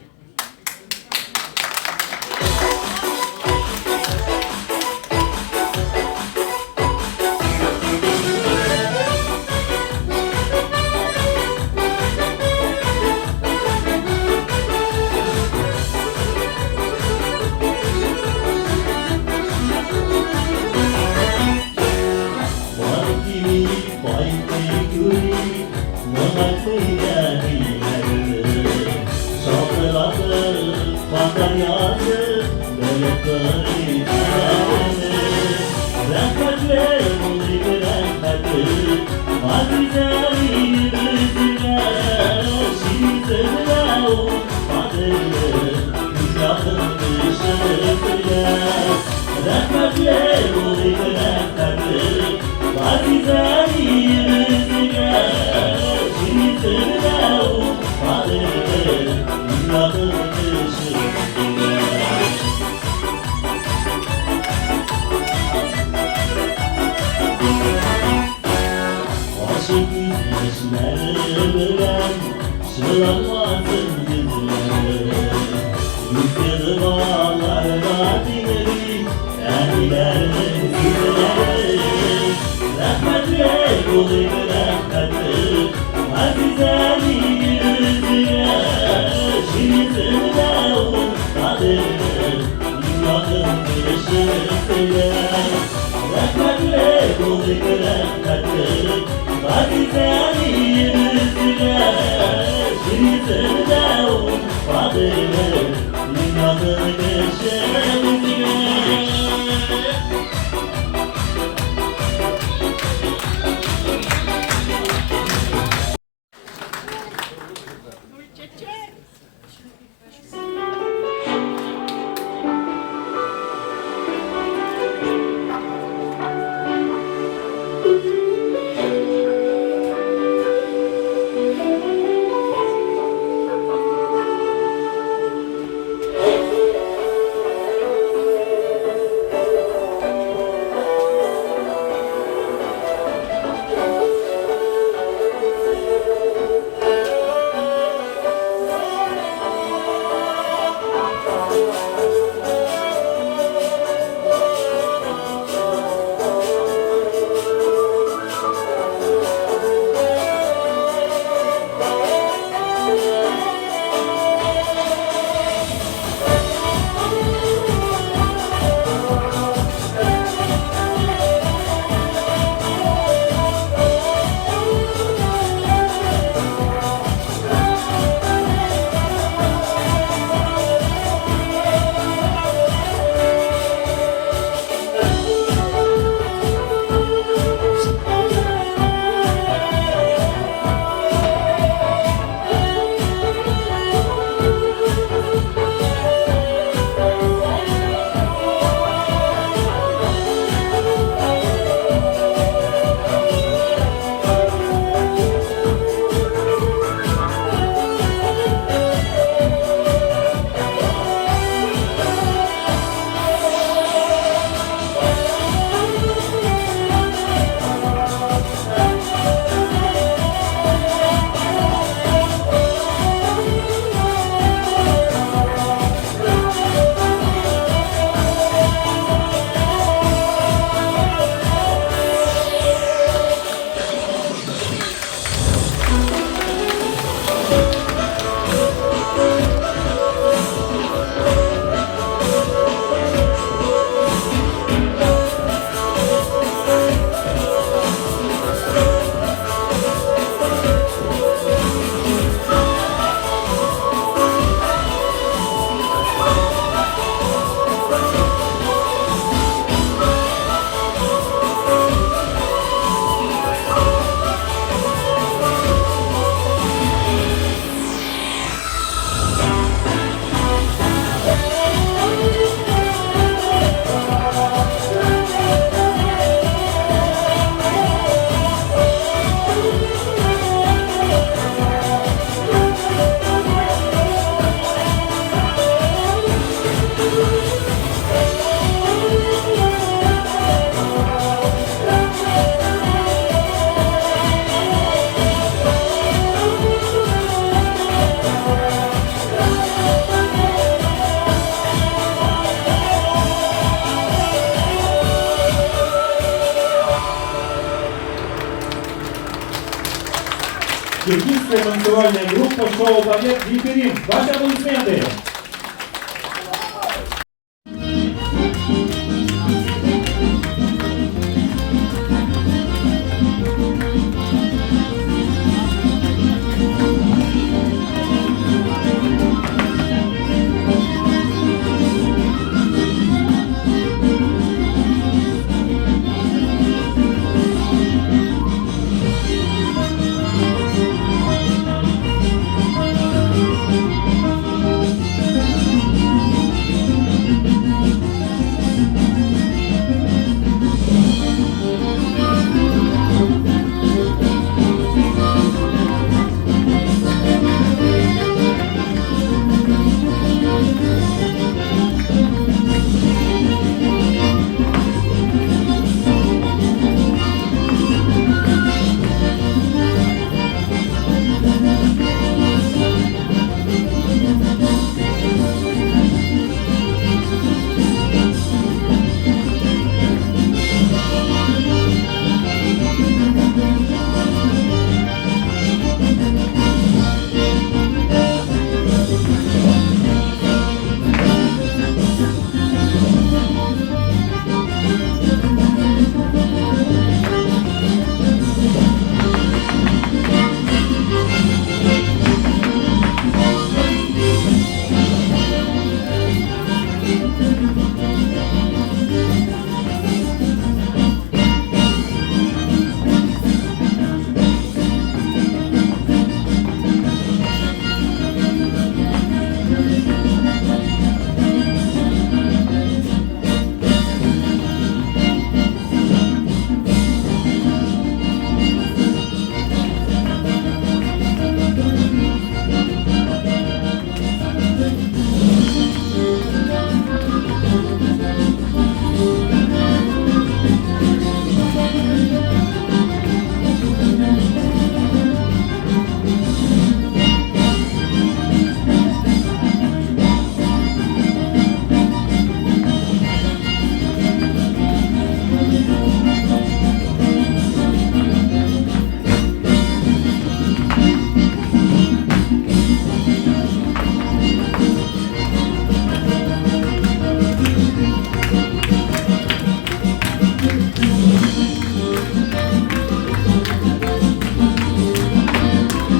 танцевальная группа шоу «Балет Виперин». Ваши аплодисменты!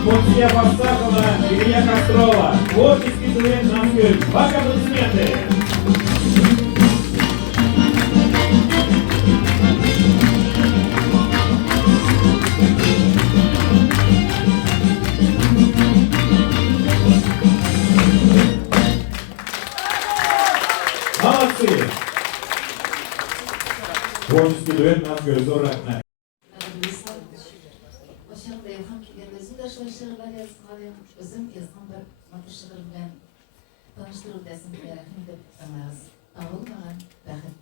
Софья Басакова, Илья Кострова. Творческий дуэт «Нацгуль». Ваши аплодисменты. Молодцы! Творческий дуэт «Нацгуль». Зор рахмат. Ошондой элхам келген өзүм да ошол шыгырлар жазган элем. Өзүм жазган бир матур шыгыр менен тааныштыруу десем рахмат деп таңагыз. Табылмаган бакыт.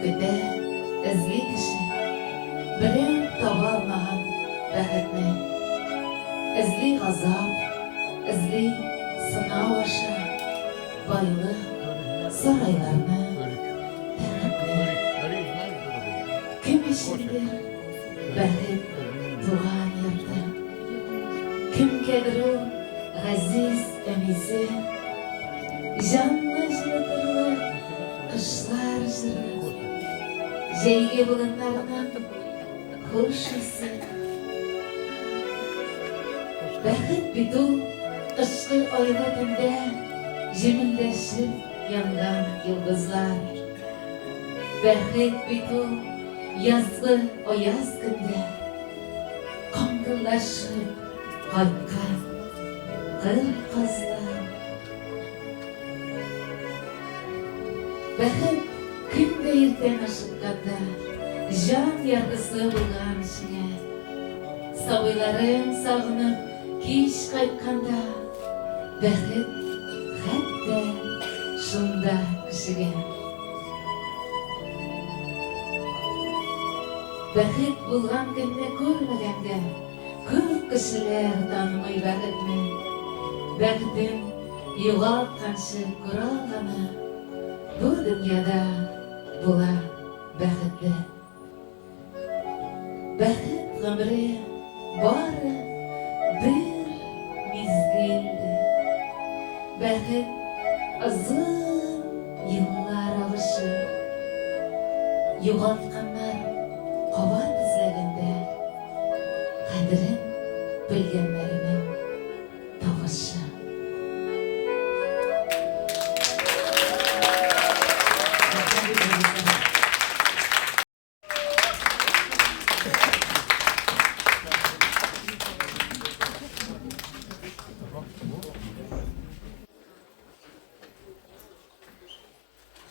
Көтө эзли киши бирөө таба алмаган бакытны. Эзли газап, эзли сынау аша, байлык, сарайларны, тәгатне. Кем ишендер бәхет туган йорты? Кемгәдер ул газиз өмизе? Жанны җылытырлык кышлар җыры, җәйге болыннарның хуш исе. Бәхет бит ул кышкы айлы төндә җемелдәшеп янган йолдызлар. Бәхет бит ул язгы аяз көндә каңгылдашып кайткан кыз-кызлар. Бәхет көндә иртән ашыкканда жан яртысы булган кешегә, сабыйларын сагынып кич кайтканда, бәхет хәтта шунда кешегә. Бәхет булган көнне күрмәгәндә күп кешеләр танымый бәхетне. бәхетен юғалтқаншы құралғаны бұл дүнияда була бәхетле. Бәхет ғұмыры бары бір мезгілді. Бәхет ұзын yıllar alışı. Юғалтқаннар қабат ізлегенде қадірін білгенлерінің табышы.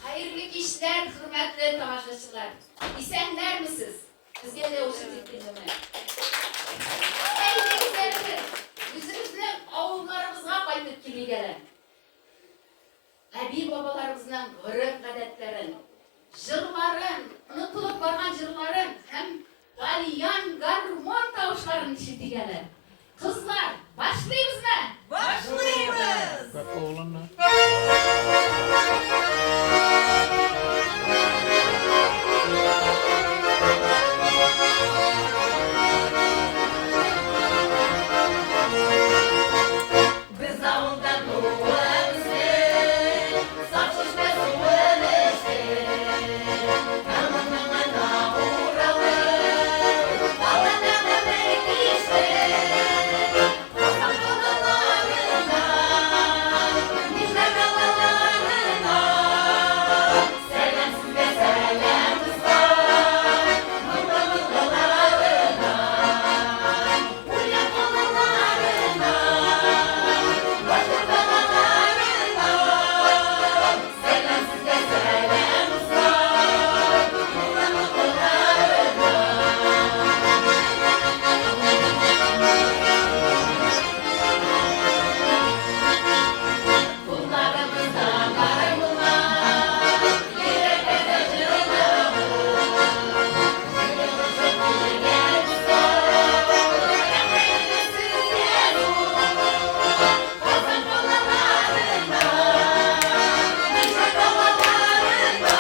Hayırlı işler, hürmetli tamaşaçılar. İsenler misiniz? Bizge de hoşun dinleme. Ey güzeldir. Yüzümüzden avullarımızga kaytıp kili gelen. Abi babalarımızdan hürrem adetlerin, jırların, unutulup bargan jırların hem galyan, garmon tavuşların işiti gelen. Kızlar, başlayız mı? Biz avulda doğulamızdır, saçış ve suğuluştur. Aman uğralım, Allah'tan ömürlüştür. Aslan dolalarına, Nijler dalalarına, selamsız ve selamız var. Mutlu mutlularına, uyan dolalarına, başka dalalarına, selamsız ve selamız var. Mutlu mutlularına. Kullarımızda karımlar, yüreklerde cırılır. Cırılışıp gülgenizde, emrinizi yerim. Kazan dolalarına, Nijler dalalarına,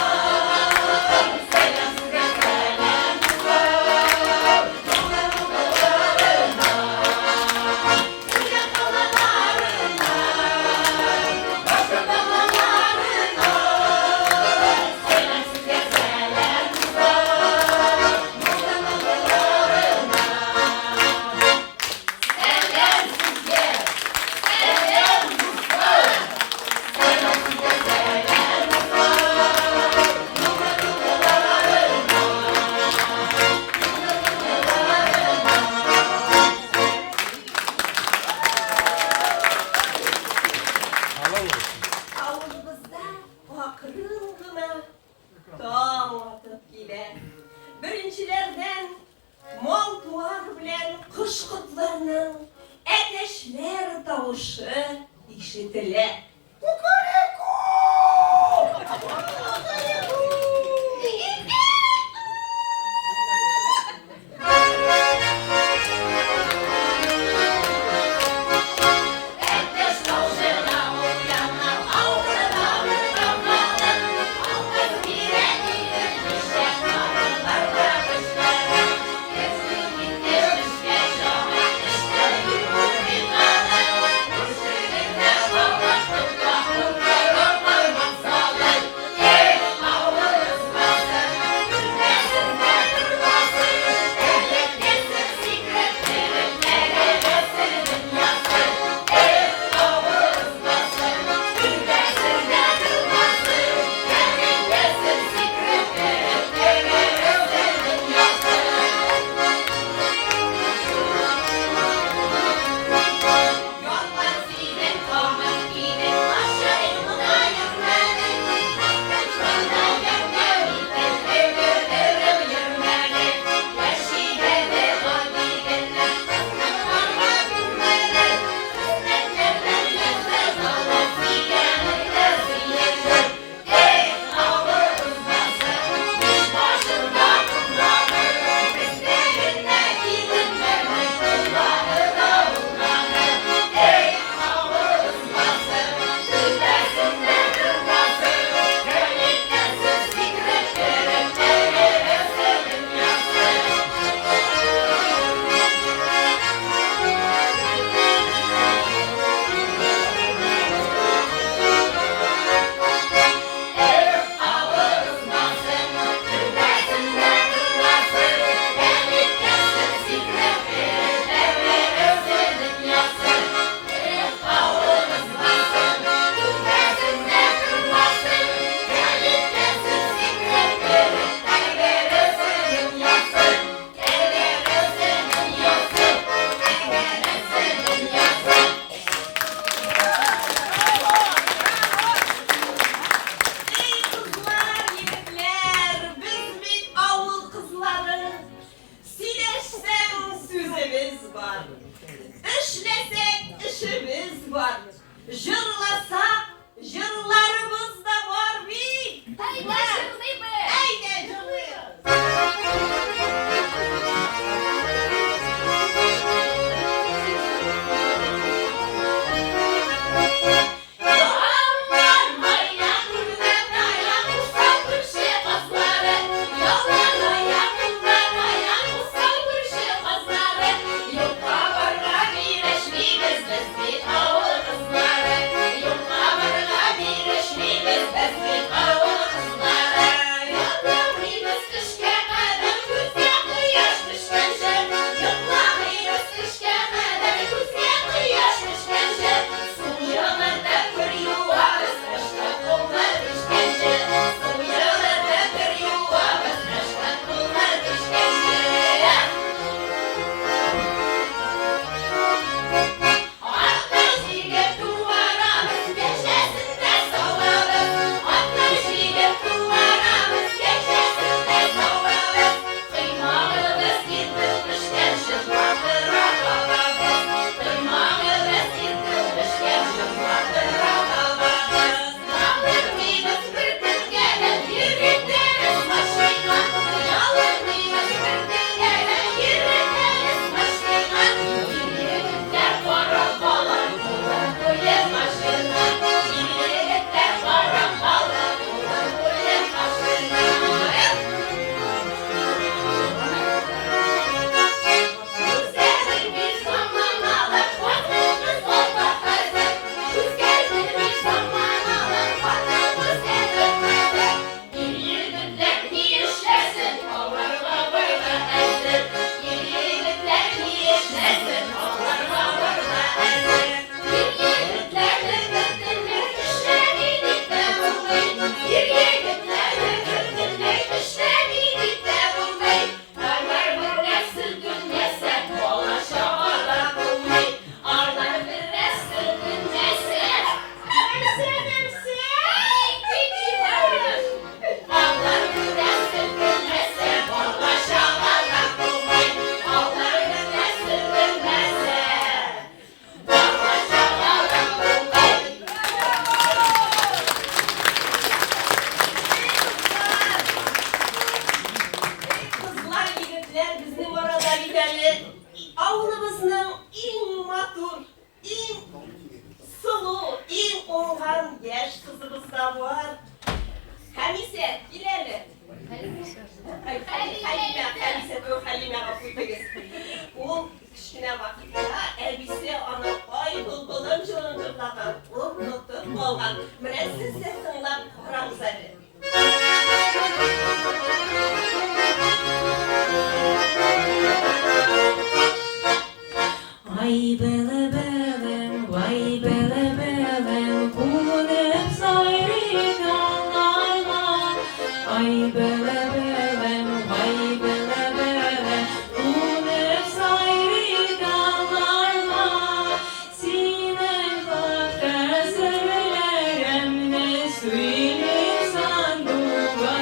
selamsız ve selamız var. Mutlu mutlularına, uyan dolalarına, başka dalalarına, selamsız ve selamız var. Mutlu mutlularına. Selam sizge, selam Mustafa. Selamsız ve selamız var. Mutlu Avlumuzda bakırın gına dağ atıp gider. Birinçilerden mol duvar bilen kış kutlarının eteşler tavışı işitilir. Kukureku! Ekleş kavşına uyanlar, avlına uyanlar. Alkız girenir, düşer karılar bırakışlar. Keskin gitmiş yaşama, işte yürür bir kadın. Üstünde babak tutma kurtar. Менә сез дә тыңлап карагыз әле. Ай беле-белем, вай беле-белем, күнеп сайрыйган айга. Ай беле-белем, вай беле-белем, күнеп сайрыйган айга. Синең хакта сөйләремне сөйләп сандугачларга.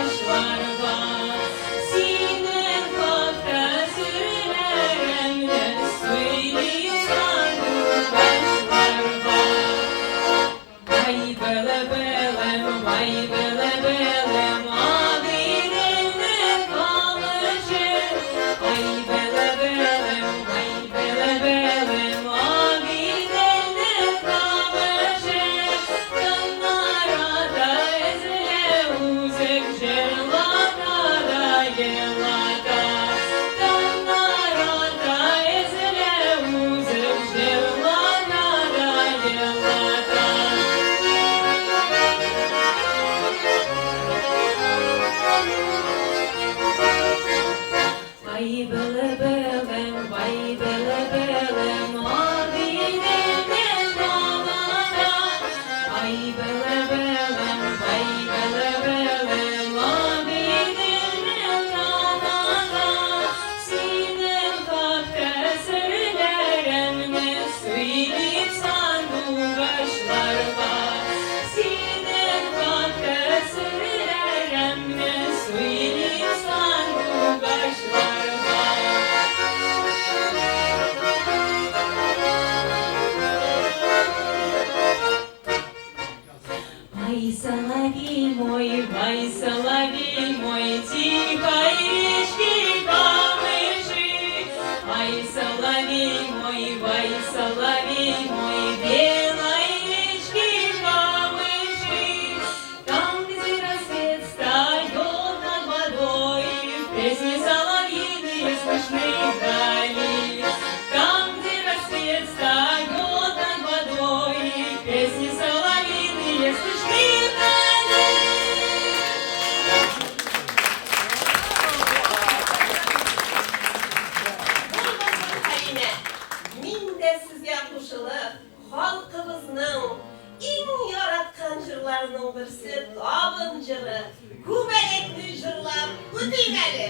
Синең хакта сөйләремне сөйләп сандугачларга. Вай беле-белем, вай беле-белем, агыйрелне калышыр. Ай беле-белем, вай беле-белем, агыйрелне калышыр. Таңнарада эзле үзек җырлата да елата. Таңнарада эзле үзек җырлата да елата. Вай беле-белем, вай беле-белем, агыйрелне калата. Ай беле-белем, вай беле-белем, агыйрелне калата. Синең хакта сөйләремне сөйләп сандугачларга. Синең хакта сөйләремне сөйләп сандугачларга. Ай, соловей мой, тихой речки камыши. Ай, соловей мой, белой речки камыши. Там, где рассвет встает над водой, песни соловьиные слышны вдали. Там, где рассвет встает над водой, песни соловьиные слышны вдали. Булмасын Хәлимә, мин дә сезгә кушылып, халкыбызның иң яраткан җырларының берсе табын җыры, күбәләкне җырлап үтим әле.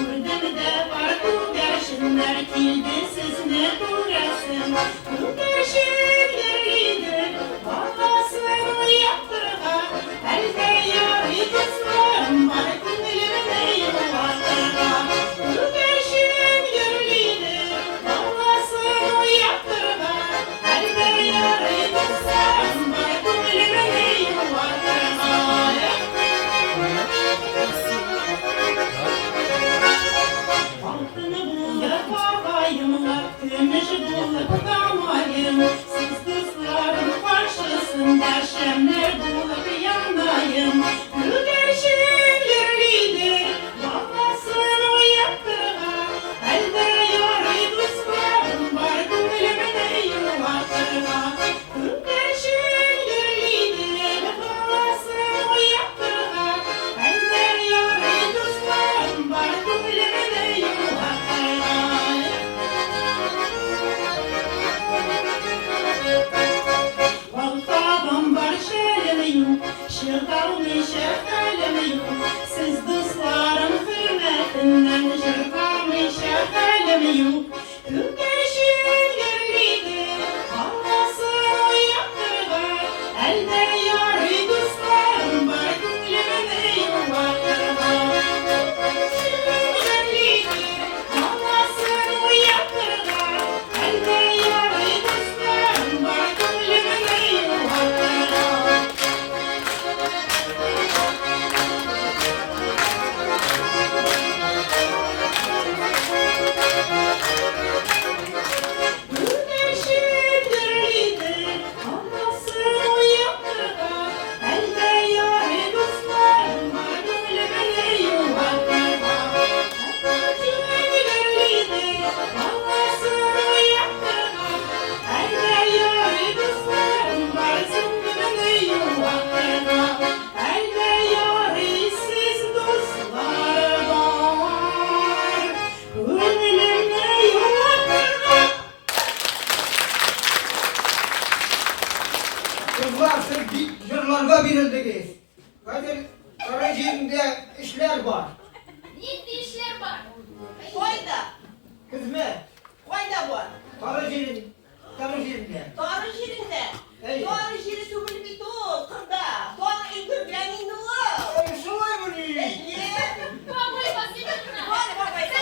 Gördüm de var bu gerşinler kildi siz ne duresiniz. Bu gerşin yerlidir babasını yaptırga. Elde yarı kızlarım var günlerine yıllarına. Bu gerşin yerlidir babasını yaptırga. Elde yarı kızlarım var günlerine yıllarına. Altını bulup bakayım, gümüşü bulup damayım. Siz kızların karşısında şemler bulup yanayım. Bu gerşin yerlidir, babasını yaptırga. Elde yarı kızlarım var, gönlümde yuvatırga. Bu gerşin yerlidir, babasını yaptırga. Elde yarı kızlarım var, gönlümde yuvatırga. Baltağım var şelimiyim, şırdanlı şefalimiyim. Siz dostların hürmetinden şırdanlı şefalimiyim. Hükeşin yerlidir, havasını yaptırga. Elde yarı dostlarım var, gönlümde yuvatırga. Hükeşin yerlidir, havasını yaptırga. Elde yarı dostlarım var, gönlümde yuvatırga. Güneşin yerlidir, havasını yaptırga. Elde yarı dostlarım var, gönlümde yuvatırga. Güneşin yerlidir, havasını yaptırga. Elde yarı dostlarım var, gönlümde yuvatırga. Elde yarı siz dostlar var, gönlümde yuvatırga. Kızlar siz jırlarga birildiniz. Kadir rejimde işler var. Neydi işler var? Koyda, Hizmet. koyda var. Tarıcının. Doğru şirinde. Evet. Doğru şiri tümül bir doğu, kırda. Doğru indir granin doğu. Ay şuraya mı ne? Babay basitine. Babay basitine.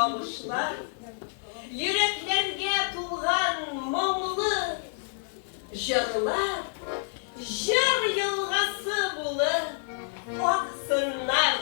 sağmışlar. Yüreklerge tulgan mumlu jırlar, jır yılgası bulu aksınlar.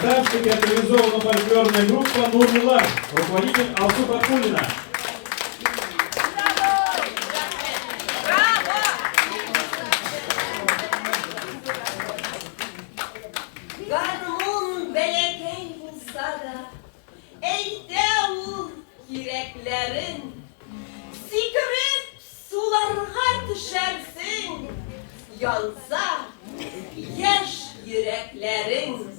Татарская театрализованно-фольклорная группа «Нурлар», руководитель Алсу Батулина. Karnın belekey bulsa da eyde ol yüreklerin sikirip sularga düşersin yansa yaş yüreklerin.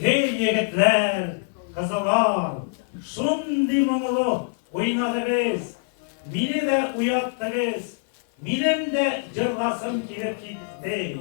Ey yigitler, kızlar, şundi muңлы oynadınız, meni de uyattınız, benim de jırlasım kelip ketdi.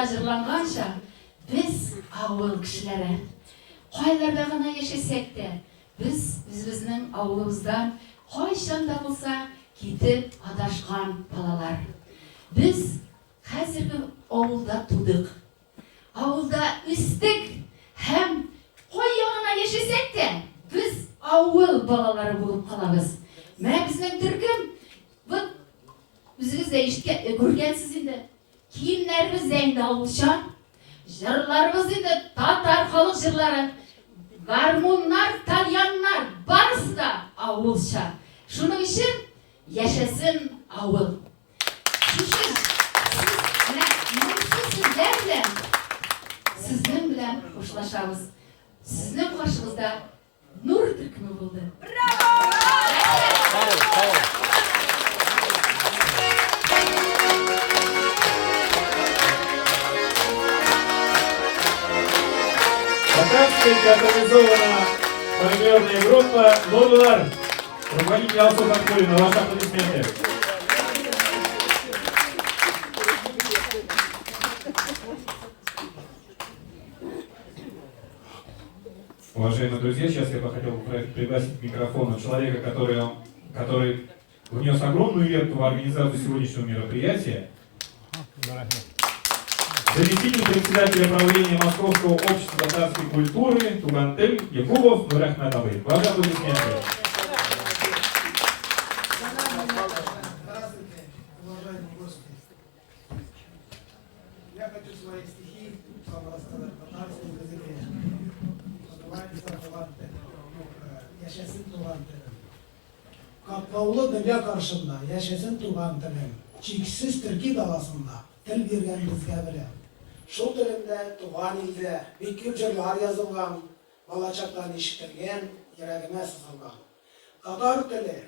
авылда жырланганча, biz авыл кешеләре кайларда гына яшәсәк тә, biz үзебезнең авылыбыздан кайчан да булса китеп адашкан балалар. Biz хәзерге авылда тудык. Авылда үстек һәм кайя гына яшәсәк тә, biz авыл балалары булып калабыз. Менә безнең төркем, вот үзегез дә ишеткән, күргәнсез инде. Киемнәребез дә инде авылча, җырларыбыз инде татар халык җырлары, гармуннар, тальяннар, барысы да авылча. Шуның өчен яшәсен авыл. Шушы сезнең белән хушлашабыз. Сезнең каршыгызда Нур төркеме булды. Татарская театрализованная фольклорная группа «Нурлар». Руководитель Алсу Хакулина, ваши аплодисменты. Уважаемые друзья, сейчас я бы хотел пригласить к микрофону человека, который внес огромную лепту в организацию сегодняшнего мероприятия. Заместитель председателя правления Московского общества татарской культуры Тугантель Якубов Нурахметовый. Ваши аплодисменты. Здравствуйте, уважаемые гости. Я хочу свои стихи вам рассказать на татарском языке. Называется «Тугантель». Яшәсен туган телем. Катлаулы дөнья каршында яшәсен туган телем. Чиксез төрки даласында тел биргән безгә белән. Шул телемдә туган илдә бик күп җырлар язылган, балачактан ишетелгән, йөрәгемә сызылган. Татар теле,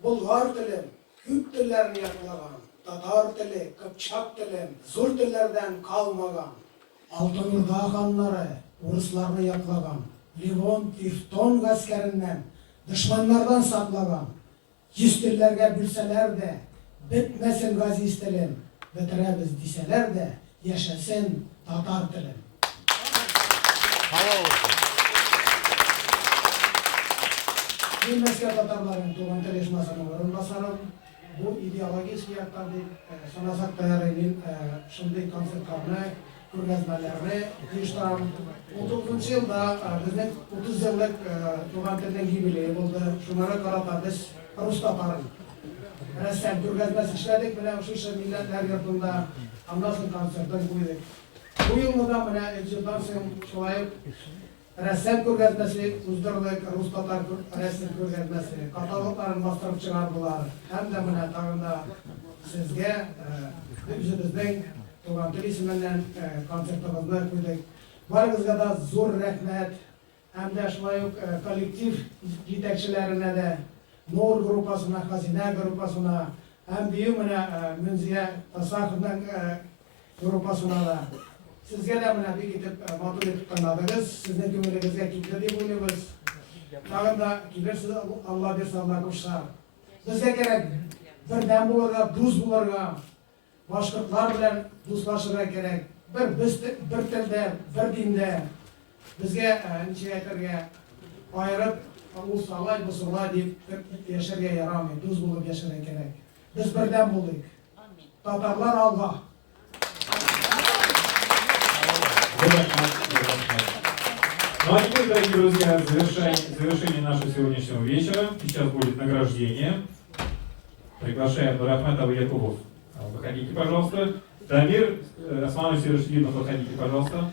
Болгар телем, күп телләрне яклаган. Татар теле, Кыпчак телем, зур телләрдән калмаган. Алтын Урда ханнары урысларны яклаган. Ливон, Тевтон гаскәреннән дошманнардан саклаган. Йөз телләргә бүлсәләр дә, бетмәсен газиз телем. Бетерәбез дисәләр дә, яшәсен татар телем. Мин Мәскәү татарларын туган тел оешмасының урынбасары, бу идеологический яктан дип санасак та ярый, мин шундый концертларны, күргәзмәләрне оештырам. 19 елда безнең 30 еллык туган телнең юбилее булды. Шуңа карата без рус татарын рәссам күргәзмәсе эшләдек, менә шушы милләтләр йортында аннан соң концертын куйдык. Бу елны да менә 3 елдан соң шулай рәссам күргәзмәсе уздырдык, рус татар рәссам күргәзмәсе. Каталогларын бастырып чыгардылар. Һәм дә менә тагын да сезгә үзебезнең туган тел исеменнән концертыбызны куйдык. Барыгызга да зур рәхмәт. Һәм дә шулай ук коллектив җитәкчеләренә дә, Нур группасына, Хазина группасына, һәм бию менә Мөнзия Тасаховның группасына да. Сезгә дә менә бик итеп матур итеп тыңладыгыз. Сезнең күңелегезгә китте дип уйлыйбыз. Тагын да килерсез, Алла бирсә, Алла кушса. Безгә кирәк бердәм булырга, дуз булырга, башкортлар белән дуслашырга кирәк. Бер телдә, бер диндә. Безгә ничә әйтергә аерып, ул салай, бу сулай дип яшәргә ярамый. Дуз булып яшәргә кирәк. Без бердәм булдык. Татарлар алга. Ну а теперь, дорогие друзья, завершение нашего сегодняшнего вечера. Сейчас будет награждение. Приглашаем Нурахметова и Якубов. Выходите, пожалуйста. Дамир Османович Серышвинов, выходите, пожалуйста.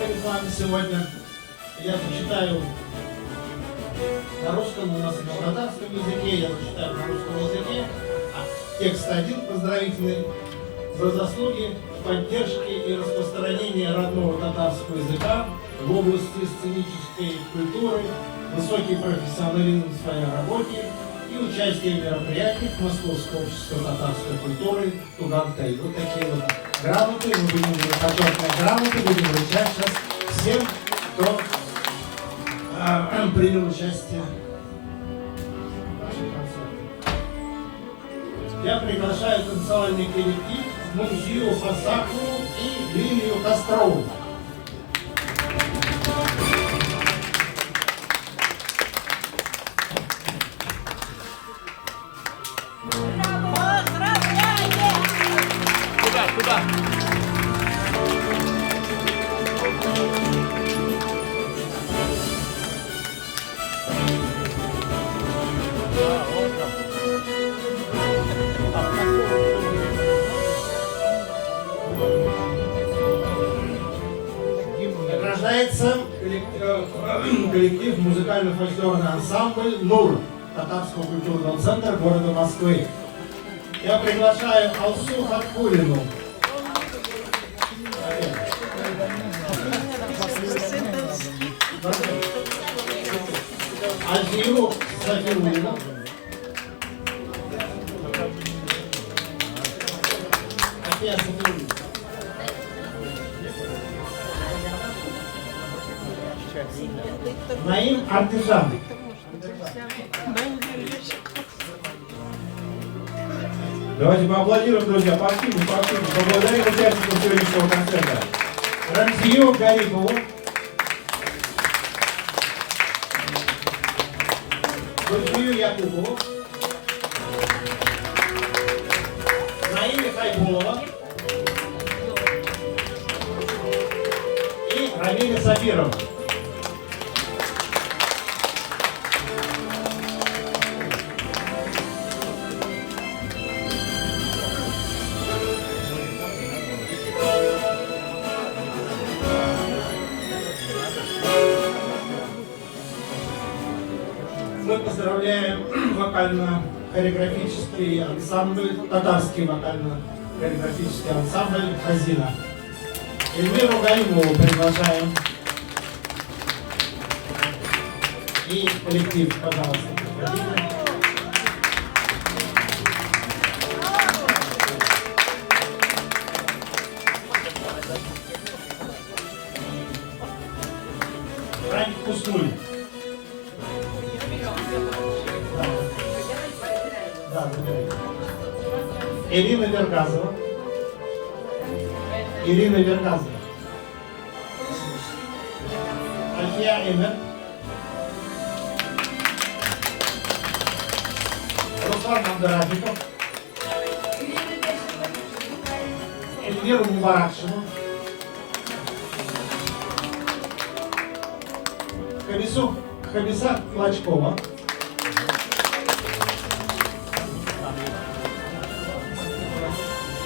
Перед вами сегодня я зачитаю на русском, у нас на татарском языке, я зачитаю на русском языке, а текст один поздравительный за заслуги в поддержке и распространении родного татарского языка в области сценической культуры, высокий профессионализм в своей работе и участие в мероприятиях Московского общества татарской культуры Туган-Кай. Вот такие вот грамоты, мы будем почетные грамоты, будем вручать сейчас всем, кто принял участие в нашем концерте. Я приглашаю танцевальный коллектив Мунзию Фасакову и Лилию Кострову. Награждается коллектив музыкально-фольклорный ансамбль «НУР» Татарского культурного центра города Москвы. Я приглашаю Алсу Хаткулину. Альфиру Зафирулину. Афия Зафирулина. Наим Артижан. Давайте поаплодируем, друзья, спасибо, поблагодарим участников сегодняшнего концерта. Рамзию Гарипову. Гульфию Якубову. Наиме Хайбулова. И Рамиля Сабирова. Мы поздравляем вокально-хореографический ансамбль, татарский вокально-хореографический ансамбль «Хазина». Эльвиру Галимову приглашаем. И коллектив, пожалуйста. Рань Куснуль. Да, Ирина Вергазова. Ирина Вергазова. Альфия Эмер. Руслан Абдарафиков. Эльвира Мубаракшина. Хабиса Клочкова.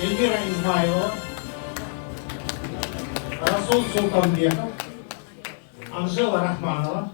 Эльвира Измайлова. Расул Султанбеков. Анжела Рахманова.